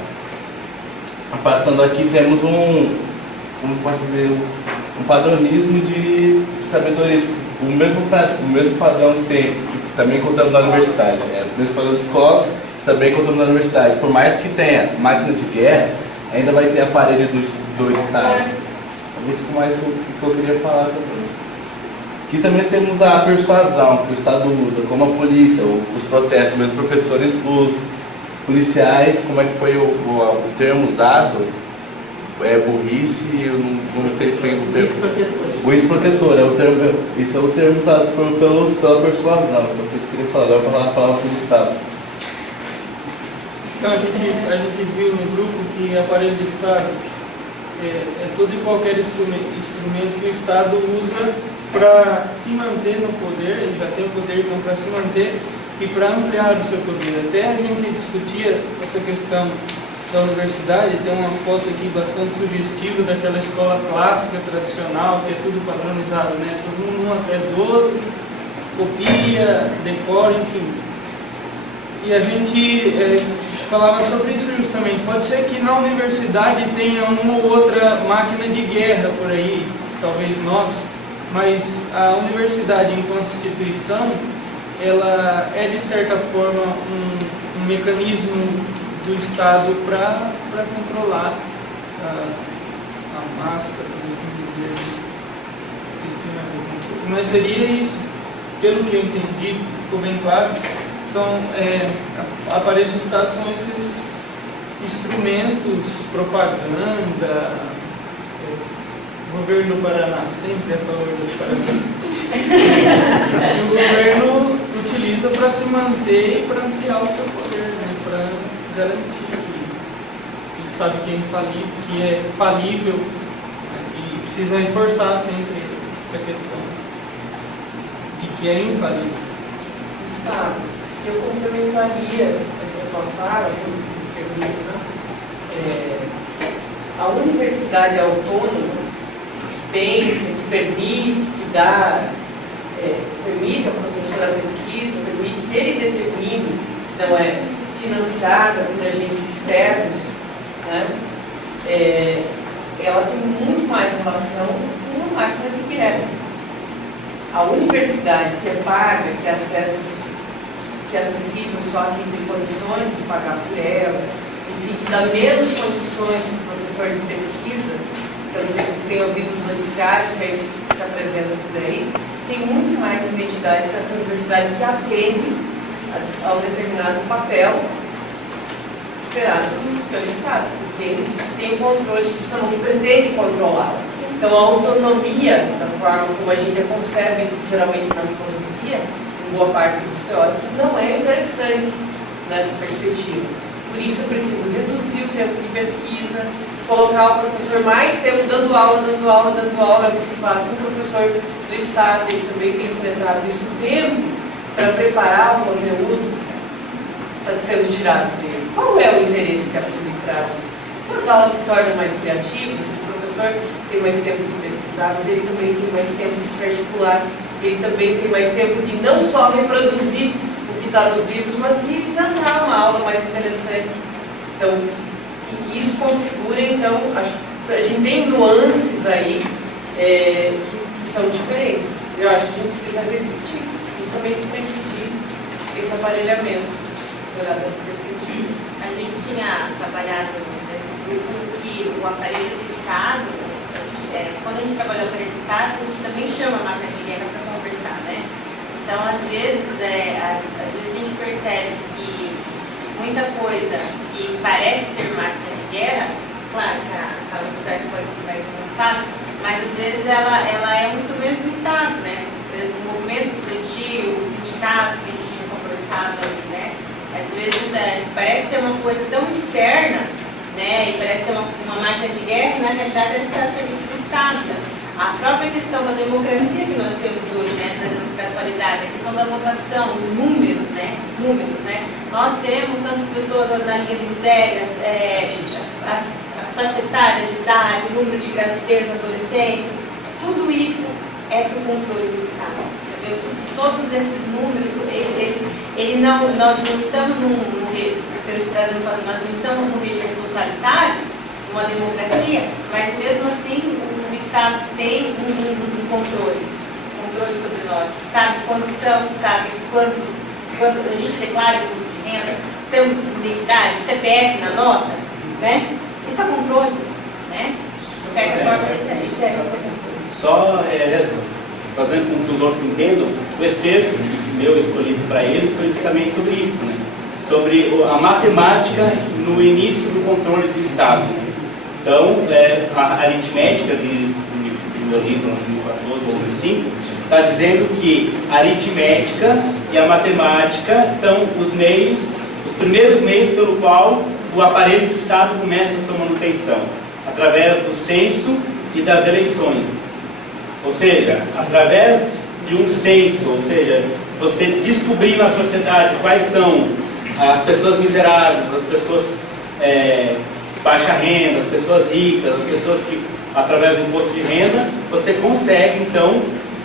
Passando aqui temos como posso dizer, um padronismo de sabedoria, o mesmo padrão de sempre, que também contamos na universidade. O mesmo padrão de escola, também contamos na universidade. Por mais que tenha máquina de guerra, ainda vai ter aparelho do Estado. É isso que eu queria falar também. Aqui também temos a persuasão que o Estado usa, como a polícia, os protestos, mesmo professores, os policiais, como é que foi o termo usado? Burrice, eu não tenho o termo. O ex-protetor, isso é o termo usado pela persuasão. Então, por isso que eu queria falar, agora falar a palavra do Estado. Então, a gente viu no grupo que aparelho do Estado é todo e qualquer instrumento que o Estado usa para se manter no poder, ele já tem o poder então, para se manter e para ampliar o seu poder. Até a gente discutia essa questão da universidade, tem uma foto aqui bastante sugestiva daquela escola clássica, tradicional, que é tudo padronizado, né? Todo mundo um atrás do outro, copia, decora, enfim. E a gente falava sobre isso justamente. Pode ser que na universidade tenha uma ou outra máquina de guerra por aí, talvez nós, mas a universidade enquanto instituição, ela é de certa forma um mecanismo do Estado para controlar a massa, por assim dizer. Mas seria isso, pelo que eu entendi, ficou bem claro, aparelhos do Estado são esses instrumentos, propaganda, governo do Paraná, sempre a favor dos paranaenses. O governo utiliza para se manter e para ampliar o seu poder, né? Para garantir que ele sabe que é falível, né? E precisa reforçar sempre essa questão de que é infalível. Gustavo, eu complementaria essa tua fala, se me permite, a universidade autônoma que pensa, que permite, que dá, permite ao professor a pesquisa, permite que ele determine, não é financiada por agentes externos, né? Ela tem muito mais relação com uma máquina de guerra. A universidade que é paga, que é acessível só a quem tem condições de pagar por ela, enfim, que dá menos condições para o professor de pesquisa, que eu não sei se vocês têm ouvido os noticiários, que é isso que se apresenta por aí, tem muito mais identidade para essa universidade que atende ao determinado papel esperado pelo Estado, porque ele tem o controle disso, não pretende controlá-la. Então, a autonomia, da forma como a gente a concebe, geralmente na filosofia, em boa parte dos teóricos, não é interessante nessa perspectiva. Por isso, é preciso reduzir o tempo de pesquisa, colocar o professor mais tempo dando aula, é o que se faz com o professor do Estado, ele também tem enfrentado isso. O tempo para preparar o conteúdo está sendo tirado dele. Qual é o interesse que a PUC traz? Se as aulas se tornam mais criativas, se esse professor tem mais tempo de pesquisar, mas ele também tem mais tempo de se articular, ele também tem mais tempo de não só reproduzir o que está nos livros, mas de inventar uma aula mais interessante. Então, isso configura, então, acho a gente tem nuances aí que são diferenças. Eu acho que a gente precisa resistir justamente para impedir esse aparelhamento, se olhar dessa perspectiva. A gente tinha trabalhado nesse grupo que o aparelho do Estado, quando a gente trabalha o aparelho do Estado, a gente também chama a máquina de guerra para conversar, né? Então, às vezes a gente percebe que muita coisa que parece ser máquina de guerra, claro que a luta pode ser mais emancipada, mas às vezes ela é um instrumento do Estado, né? O movimento estudantil, os sindicatos que a gente tinha conversado ali, né? Às vezes parece ser uma coisa tão externa, né? E parece ser uma máquina de guerra, e na realidade ela está a serviço do Estado, né? A própria questão da democracia que nós temos hoje, né, da atualidade, a questão da votação, os números, né, nós temos tantas pessoas na linha de misérias, as faixas etárias de idade, o número de gravidez na adolescência, tudo isso é para o controle do Estado, entendeu? Todos esses números, nós não estamos num regime totalitário, uma democracia, mas mesmo assim o Estado tem um controle sobre nós, sabe quantos são, sabe quanto a gente declara imposto de renda, temos identidade, CPF na nota, né? Isso é controle, né? De certa forma, isso é controle. Só fazendo com que os outros entendam, o excerto meu escolhido para eles foi justamente sobre isso, né? Sobre a matemática no início do controle do Estado. Então, a aritmética do meu livro, 2014, volume 5, está dizendo que a aritmética e a matemática são os primeiros meios pelo qual o aparelho do Estado começa a sua manutenção, através do censo e das eleições. Ou seja, através de um censo, ou seja, você descobrir na sociedade quais são as pessoas miseráveis, as pessoas baixa renda, as pessoas ricas, as pessoas que, através do imposto de renda, você consegue, então,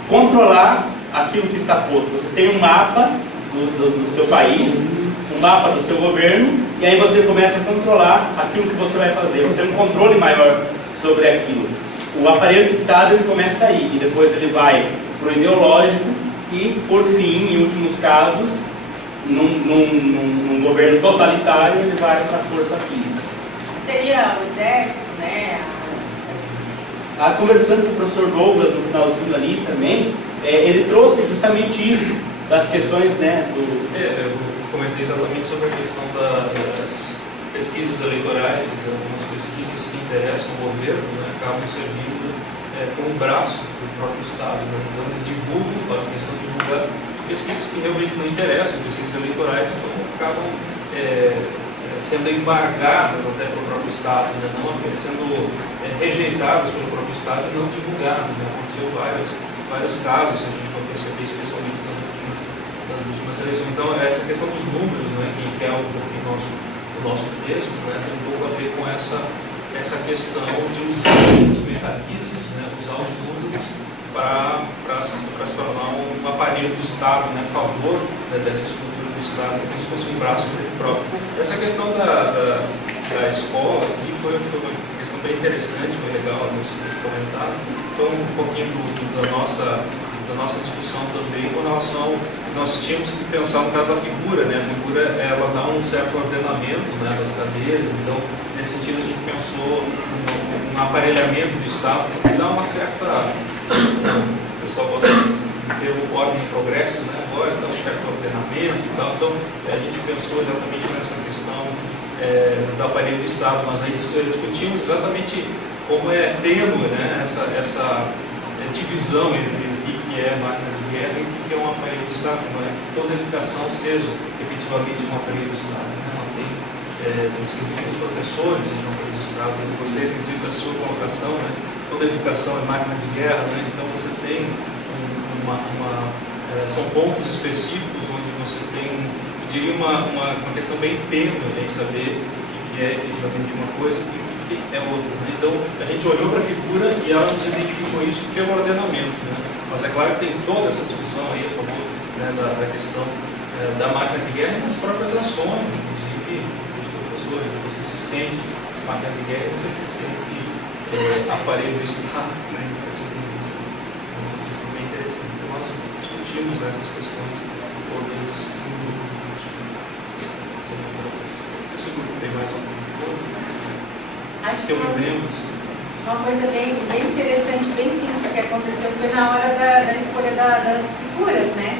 controlar aquilo que está posto. Você tem um mapa do seu país, um mapa do seu governo, e aí você começa a controlar aquilo que você vai fazer. Você tem um controle maior sobre aquilo. O aparelho do Estado ele começa aí, e depois ele vai para o ideológico, e, por fim, em últimos casos, num governo totalitário, ele vai para a força física. Seria o exército, né? Conversando com o professor Douglas no finalzinho ali também, ele trouxe justamente isso, das questões, né, eu comentei exatamente sobre a questão das pesquisas eleitorais, algumas pesquisas que interessam o governo, né, acabam servindo como braço do próprio Estado, né? Então eles divulgam, fazem questão de divulgar pesquisas que realmente não interessam, pesquisas eleitorais, então acabam sendo embargadas até pelo próprio Estado, né? Não sendo rejeitadas pelo próprio Estado e não divulgadas. Né? Aconteceu vários casos, se a gente for perceber, especialmente nas últimas eleições. Então, essa questão dos números, né, que é um pouquinho o nosso texto, né, tem um pouco a ver com essa questão de usar os mecanismos, né, usar os números para se tornar um aparelho do Estado, né, a favor, né, dessa estrutura do Estado, como se fosse um braço dele próprio. Essa questão da escola aqui foi uma questão bem interessante, foi legal você ter comentado. Foi um pouquinho da nossa discussão também com relação, nós tínhamos que pensar no caso da figura, né? A figura, ela dá um certo ordenamento, né, das cadeiras, então nesse sentido a gente pensou um aparelhamento do Estado que dá uma certa, o pessoal pode ter ordem e progresso, né? Agora dá um certo ordenamento e tal, então a gente pensou exatamente nessa questão do aparelho do Estado, mas aí discutimos exatamente como é tênue, né, essa divisão entre o que é máquina de guerra e o que é um aparelho do Estado, não é que toda educação seja efetivamente um aparelho do Estado, né? Não tem, significa que os professores sejam aparelhos do Estado. Eu gostei da sua colocação, né? Toda educação é máquina de guerra, né? Então você tem são pontos específicos onde você tem, eu diria, uma questão bem tênue em saber o que é efetivamente uma coisa e o que é outra, né? Então a gente olhou para a figura e ela nos identificou isso pelo ordenamento, né? Mas é claro que tem toda essa discussão aí a favor, né, da questão da máquina de guerra e nas próprias ações, inclusive dos professores. Você se sente máquina de guerra, você se sente aparelho do Estado, né? Uma questão bem interessante. Então, nós discutimos essas questões todas no grupo. Esse grupo tem mais alguma coisa? Acho que eu me lembro. Uma coisa bem interessante, bem simples que aconteceu foi na hora da escolha das figuras, né?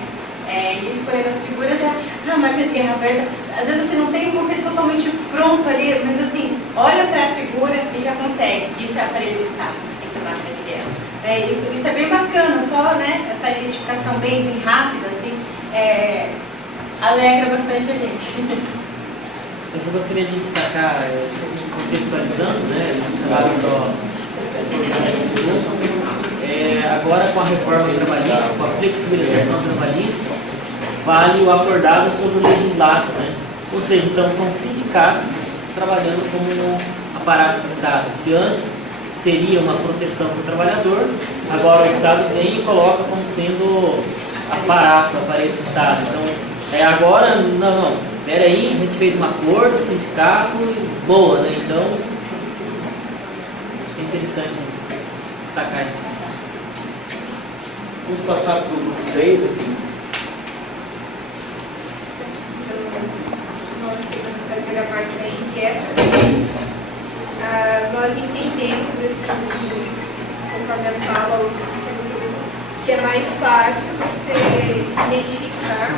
E a escolha das figuras já, a máquina de guerra aberta, às vezes assim, não tem um conceito totalmente pronto ali, mas assim, olha para a figura e já consegue. Isso é aparelho do Estado, isso é máquina de guerra. Isso é bem bacana, só, né? Essa identificação bem rápida, assim, alegra bastante a gente. Eu só gostaria de destacar, contextualizando, né, esse trabalho agora com a reforma trabalhista, com a flexibilização trabalhista, vale o acordado sobre o legislado, né? Ou seja, então são sindicatos trabalhando como aparato do Estado, que antes seria uma proteção para o trabalhador, agora o Estado vem e coloca como sendo aparelho do Estado. Então, agora, não, peraí, a gente fez um acordo, sindicato, boa, né? Então, é interessante destacar isso. Vamos passar para o grupo 3 aqui. Nós temos fazer a máquina de guerra. Nós entendemos, assim, que, conforme a fala ou discussão do grupo, que é mais fácil você identificar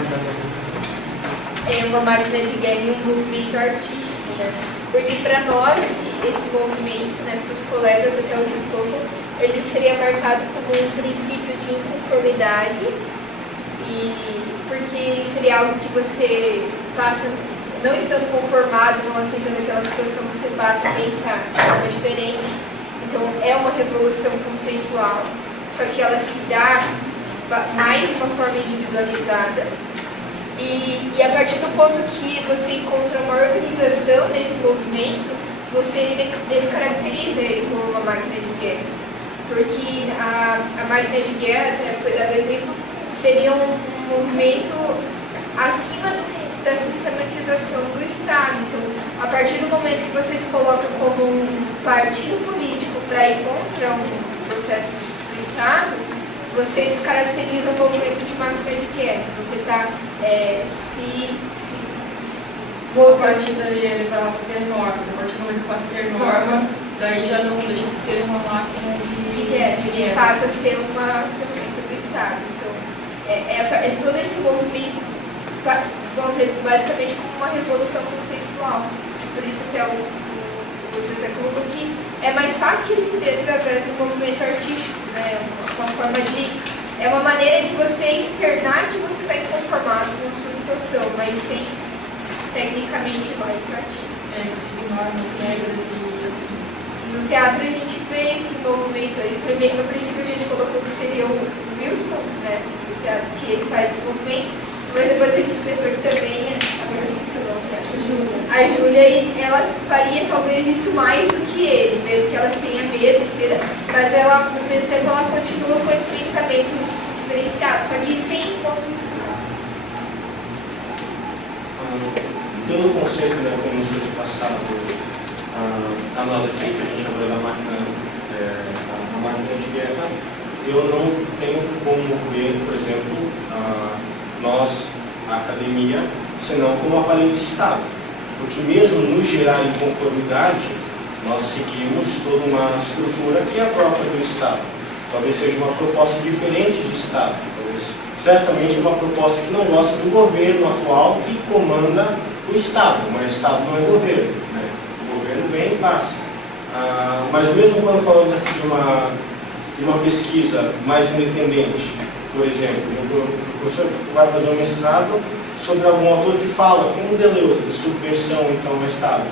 uma máquina de guerra e um movimento artístico, né? Porque para nós, esse movimento, né, para os colegas até um pouco, ele seria marcado como um princípio de inconformidade, porque seria algo que você passa, não estando conformado, não aceitando aquela situação, você passa a pensar de forma diferente. Então é uma revolução conceitual, só que ela se dá mais de uma forma individualizada. E a partir do ponto que você encontra uma organização desse movimento, você descaracteriza ele como uma máquina de guerra. Porque a máquina de guerra, até foi dado exemplo, seria um movimento acima da sistematização do Estado. Então, a partir do momento que você se coloca como um partido político para ir contra um processo do Estado, você descaracteriza o movimento de máquina de guerra. Você está a partir daí ele passa a ter normas. A partir do momento que passa a ter normas, daí já não deixa de ser uma máquina de guerra. Ele passa a ser uma ferramenta do Estado. Então, todo esse movimento, vamos dizer, basicamente como uma revolução conceitual. Por isso até o José colocou que é mais fácil que ele se dê através do movimento artístico, né? Uma forma é uma maneira de você externar que você está inconformado com a sua situação, mas sem tecnicamente lá e partir. Você seguir normas, regras e afins. E no teatro a gente vê esse movimento aí. No princípio a gente colocou que seria o Wilson, né? No teatro, que ele faz esse movimento, mas depois a gente pensou que também, agora eu esqueci o nome, a Júlia, ela faria talvez isso mais do que ele, mesmo que ela tenha medo, mas ela, ao mesmo tempo, ela continua com esse pensamento diferenciado, só que sem conquistar. Pelo conceito, né, como nos dias passados, a nós aqui, que a gente chamou da máquina de guerra, eu não tenho como ver, por exemplo, nós, a academia, senão como aparelho de Estado. Porque mesmo no gerar inconformidade, nós seguimos toda uma estrutura que é a própria do Estado. Talvez seja uma proposta diferente de Estado. Talvez, certamente uma proposta que não gosta do governo atual que comanda o Estado, mas o Estado não é governo, né? O governo vem e passa. Mas mesmo quando falamos aqui de uma pesquisa mais independente, por exemplo, o professor vai fazer um mestrado sobre algum autor que fala, como Deleuze, de subversão então no Estado.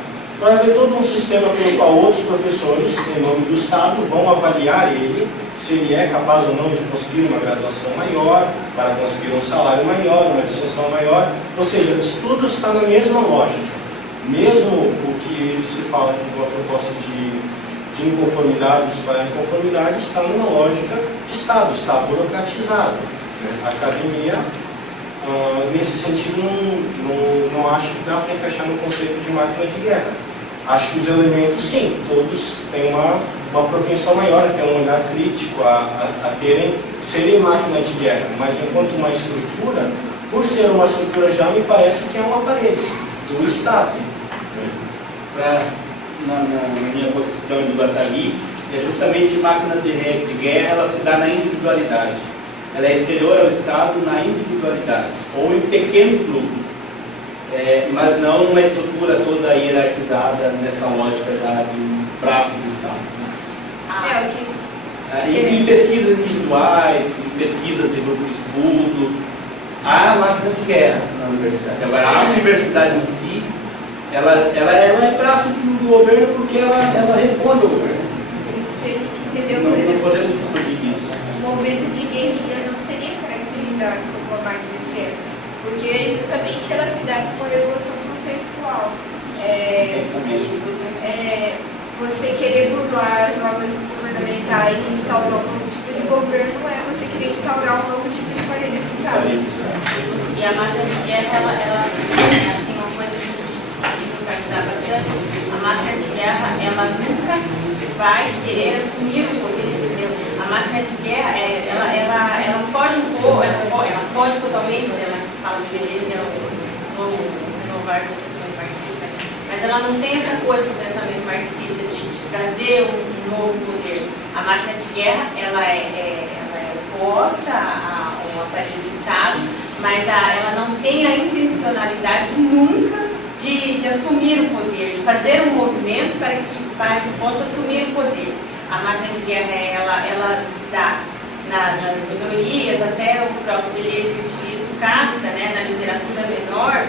Vai haver todo um sistema pelo qual outros professores, em nome do Estado, vão avaliar ele, se ele é capaz ou não de conseguir uma graduação maior, para conseguir um salário maior, uma licenciação maior. Ou seja, tudo está na mesma lógica. Mesmo o que se fala aqui com a proposta de inconformidade, de separar inconformidade, está numa lógica de Estado, está burocratizado. A academia, nesse sentido, não acho que dá para encaixar no conceito de máquina de guerra. Acho que os elementos, sim, todos têm uma uma propensão maior a ter um olhar crítico, a serem máquina de guerra, mas enquanto uma estrutura, por ser uma estrutura já me parece que é uma parede do Estado. Na minha posição de Guatari, é justamente máquina de guerra, ela se dá na individualidade. Ela é exterior ao Estado na individualidade, ou em pequenos grupos, mas não uma estrutura toda hierarquizada nessa lógica já de um braço do Estado. Em pesquisas individuais, em pesquisas de grupo de estudo, há máquina de guerra na universidade. Agora, a universidade em si, ela é braço do governo porque ela responde ao governo. Isso que a gente entendeu, por Não exemplo, podemos fugir disso. o movimento de guerrilha não seria caracterizado como uma máquina de guerra, porque justamente ela se dá com uma revolução conceitual. Você querer burlar as normas governamentais e instaurar um novo tipo de governo não é você querer instaurar um novo tipo de parede de Estado. E a máquina de guerra, ela assim, uma coisa que isso vai ajudar bastante, a máquina de guerra, ela nunca vai querer assumir o poder, entendeu? A máquina de guerra, ela foge um pouco, ela foge totalmente, ela fala de beleza, renovar o pensamento marxista, mas ela não tem essa coisa do pensamento marxista de trazer um novo poder. A máquina de guerra, ela é oposta ao aparelho do Estado, mas ela não tem a intencionalidade nunca de assumir o poder, de fazer um movimento para que possa assumir o poder. A máquina de guerra, ela se dá nas minorias, até o próprio Deleuze utiliza o Kafka, né, na literatura menor,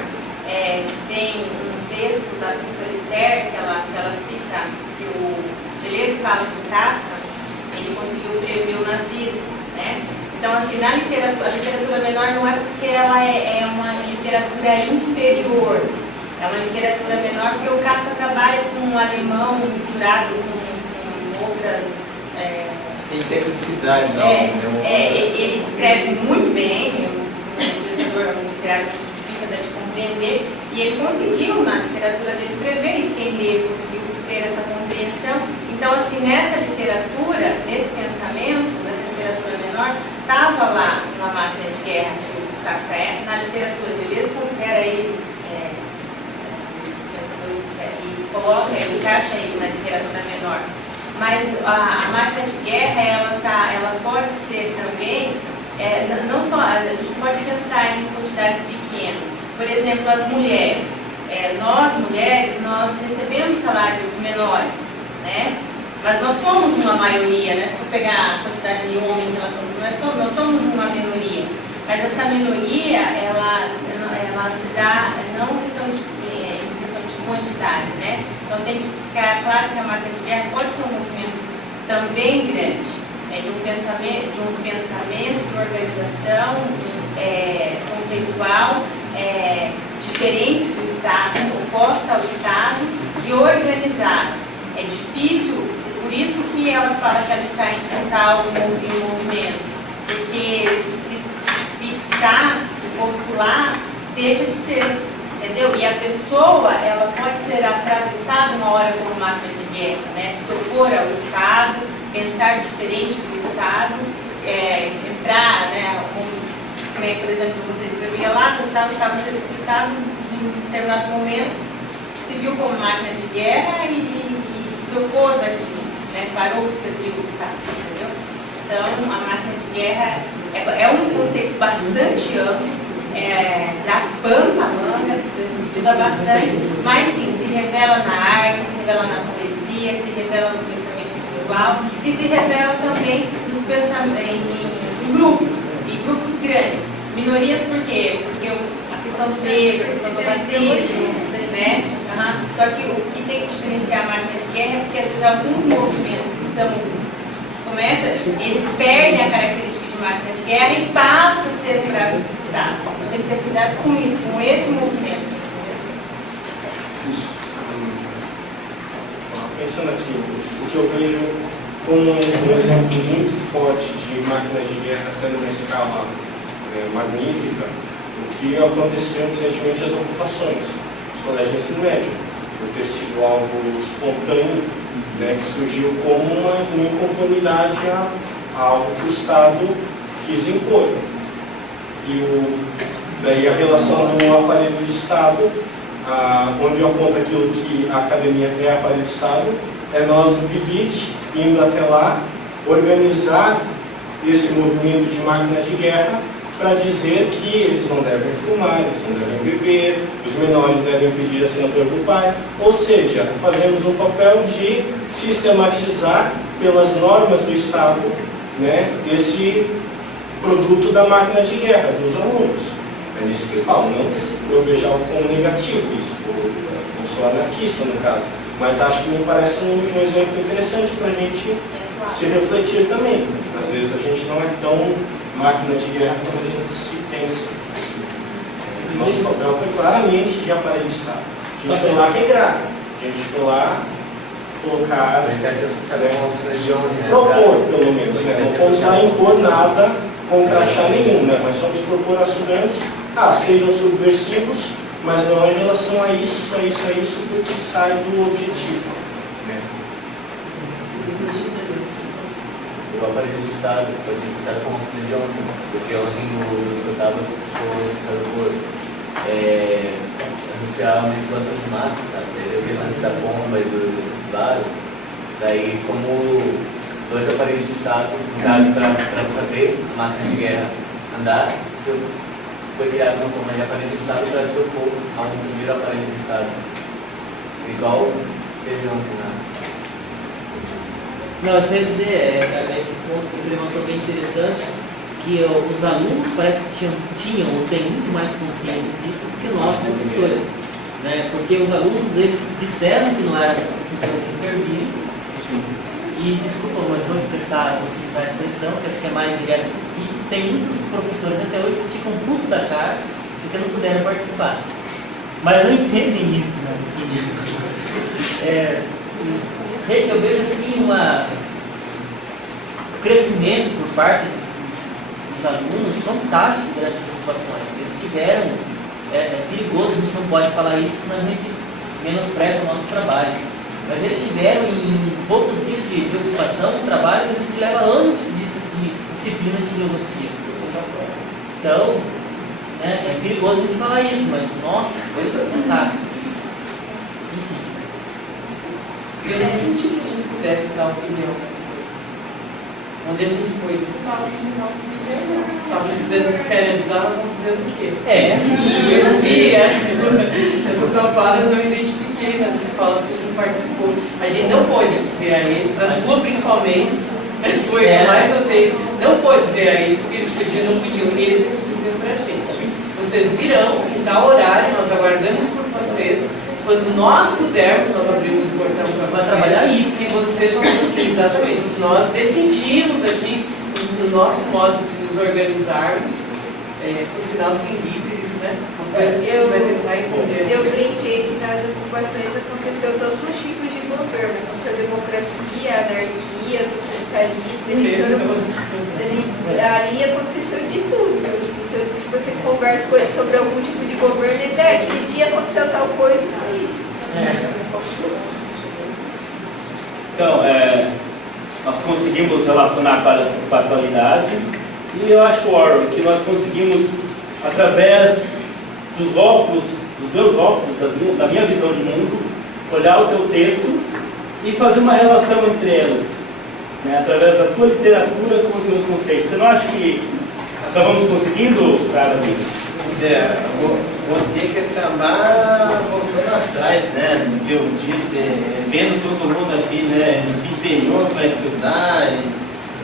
tem um texto da professora Esther, que ela cita que o Deleuze fala que o Kafka, ele conseguiu prever o nazismo, né? Então, assim, a literatura menor não é porque ela é uma literatura inferior, é uma literatura menor porque o Kafka trabalha com o alemão misturado com outras... Sem tecnicidade, não. Ele escreve muito bem, um pensador literário difícil até de compreender, e ele conseguiu, na literatura dele, prever isso, quem lê, conseguiu ter essa compreensão. Então, assim, nessa literatura, nesse pensamento, nessa literatura menor, estava lá uma máquina de guerra que o Kafka na literatura dele, eles considera ele os pensadores e coloca, ele encaixa ele na literatura menor. Mas a máquina de guerra, ela pode ser também, não só, a gente pode pensar em quantidade pequena. Por exemplo, as mulheres. Nós, mulheres, nós recebemos salários menores, né? Mas nós somos uma maioria, né? Se for pegar a quantidade de homens em relação nós somos uma minoria. Mas essa minoria, ela se dá não em questão de quantidade, né? Então tem que ficar claro que a máquina de guerra pode ser um movimento também grande, de um pensamento, de organização conceitual, diferente do Estado, oposta ao Estado e organizada. É difícil, por isso que ela fala que ela está em tal movimento, porque se fixar, postular, deixa de ser, entendeu? E a pessoa, ela pode ser atravessada uma hora por uma máquina de guerra, né? Se opor ao Estado, pensar diferente do Estado, entrar, né? Por exemplo, você escrevia lá, tentava estar no serviço do Estado, em um determinado momento, se viu como máquina de guerra e se opôs àquilo, né? Parou de servir o Estado, entendeu? Então, a máquina de guerra é um conceito bastante amplo, dá pano na manga, estuda bastante, mas sim, se revela na arte, se revela na poesia, se revela no pensamento individual e se revela também nos pensamentos em grupos grandes. Minorias por quê? Porque a questão do negro, a questão do racismo, né? Só que o que tem que diferenciar a máquina de guerra é porque às vezes alguns movimentos eles perdem a característica de máquina de guerra e passa a ser um braço do Estado. Então tem que ter cuidado com isso, com esse movimento. Pensando aqui, o que eu vejo como um exemplo muito forte de máquina de guerra tendo uma escala magnífica, o que aconteceu recentemente as ocupações, os colégios de ensino médio, por ter sido alvo espontâneo né, que surgiu como uma inconformidade a algo que o Estado quis impor. Daí a relação do aparelho de Estado, onde eu aponto aquilo que a academia é aparelho de Estado, é nós do PIBIT, indo até lá, organizar esse movimento de máquina de guerra para dizer que eles não devem fumar, eles não devem beber, os menores devem pedir assinatura do pai, ou seja, fazemos um papel de sistematizar pelas normas do Estado, né, esse produto da máquina de guerra dos alunos. É nisso que eu falo, não eu vejo algo como negativo isso, eu sou anarquista no caso, mas acho que me parece um exemplo interessante para a gente se refletir também. Às vezes a gente não é tão máquina de guerra como a gente se pensa. Nosso papel foi claramente de aparelho de Estado. A gente foi lá regrar, a gente foi lá colocar, propor pelo menos, né? Não fomos lá impor nada com crachá nenhum, né? Mas fomos propor a estudantes, sejam subversivos, mas não em relação a isso, porque sai do objetivo. Né? O aparelho de Estado pode ser associado com o auxílio de ontem, porque ontem eu estava com o espectador associar a manipulação de massa, sabe? O lance da bomba e dos capturados. Daí, como dois aparelhos de Estado usados para fazer a máquina de guerra andar, foi criado uma forma de aparelho de Estado para se opor a um primeiro aparelho de Estado. Igual teve ontem na. Não, eu sei dizer, esse ponto que você levantou bem interessante, que os alunos parece que tinham ou têm muito mais consciência disso do que nós, professores. Né? Porque os alunos, eles disseram que não era função de intervir, e desculpa, mas vou utilizar a expressão, que acho que é mais direto possível. Tem muitos professores até hoje que ficam puto da cara porque não puderam participar. Mas não entendem isso, né? Gente, eu vejo assim um crescimento por parte dos alunos fantástico durante as ocupações. Eles tiveram, é perigoso, a gente não pode falar isso, senão a gente menospreza o nosso trabalho. Mas eles tiveram em poucos dias de ocupação um trabalho que a gente leva anos de disciplina de filosofia. Então, é perigoso a gente falar isso, mas nossa, foi fantástico. Enfim. Eu não senti que a gente pudesse dar opinião. Onde a gente foi, eles não estavam pedindo nossa opinião. Eles estavam dizendo que vocês querem ajudar, nós vamos dizendo o quê? E eu vi essa tua fala, eu não identifiquei nas escolas que você participou. A gente não pode dizer a eles, a tua principalmente, foi a mais notei, não pode dizer a eles o que eles podiam, não podiam, eles diziam pra gente. Vocês virão em tal horário, nós aguardamos por vocês. Quando nós pudermos, nós abrimos o portão para trabalhar isso. E vocês vão. Exatamente. Nós decidimos aqui, no nosso modo de nos organizarmos, por sinal sem líderes, né? Uma coisa que a gente vai tentar entender. Eu brinquei que nas ocupações aconteceu todos os tipos de governo. Aconteceu democracia, anarquia, totalitarismo, ali aconteceu de tudo. Então, se você conversa com eles sobre algum tipo de governo, eles aquele dia aconteceu tal coisa e foi isso. Então, nós conseguimos relacionar com a atualidade e eu acho, Warren, que nós conseguimos, através dos óculos, dos meus óculos, da minha visão de mundo, olhar o teu texto e fazer uma relação entre elas, né, através da tua literatura com os meus conceitos. Você não acha que acabamos conseguindo, cara? Vou ter que acabar voltando atrás, né, do que eu disse, vendo todo mundo aqui, né, se empenhou para estudar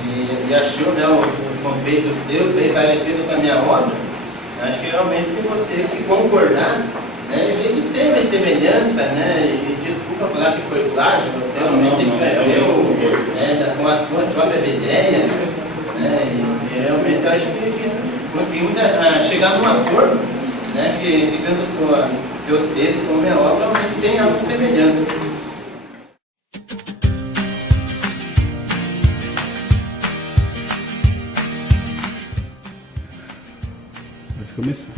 e achou, né, os conceitos teus aí parecidos com a minha obra. Acho que realmente eu vou ter que concordar, né, e tem uma semelhança, né, e desculpa falar que foi plágio, você realmente escreveu, né, com as suas próprias ideias, né, e realmente eu acho que conseguimos chegar num acordo, né, que tanto com seus textos como minha obra realmente tem algo semelhante. Pode começar.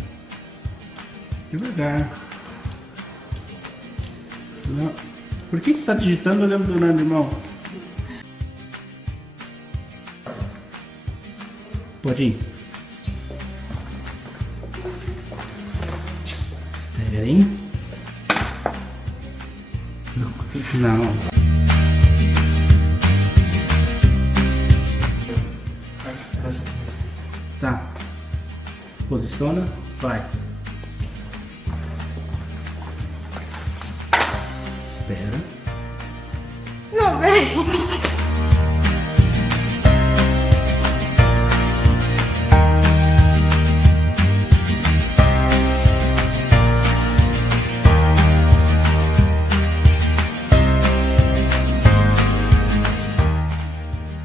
Devagar. Não. Por que você tá digitando olhando pro grande irmão? Pode ir. Espera, hein? Não. Tá. Posiciona. Vai. Espera. Não, peraí.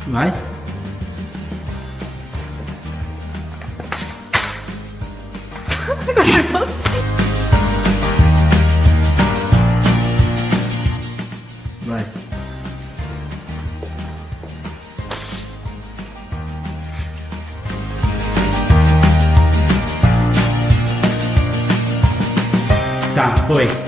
Vai. Vai. Tá, foi.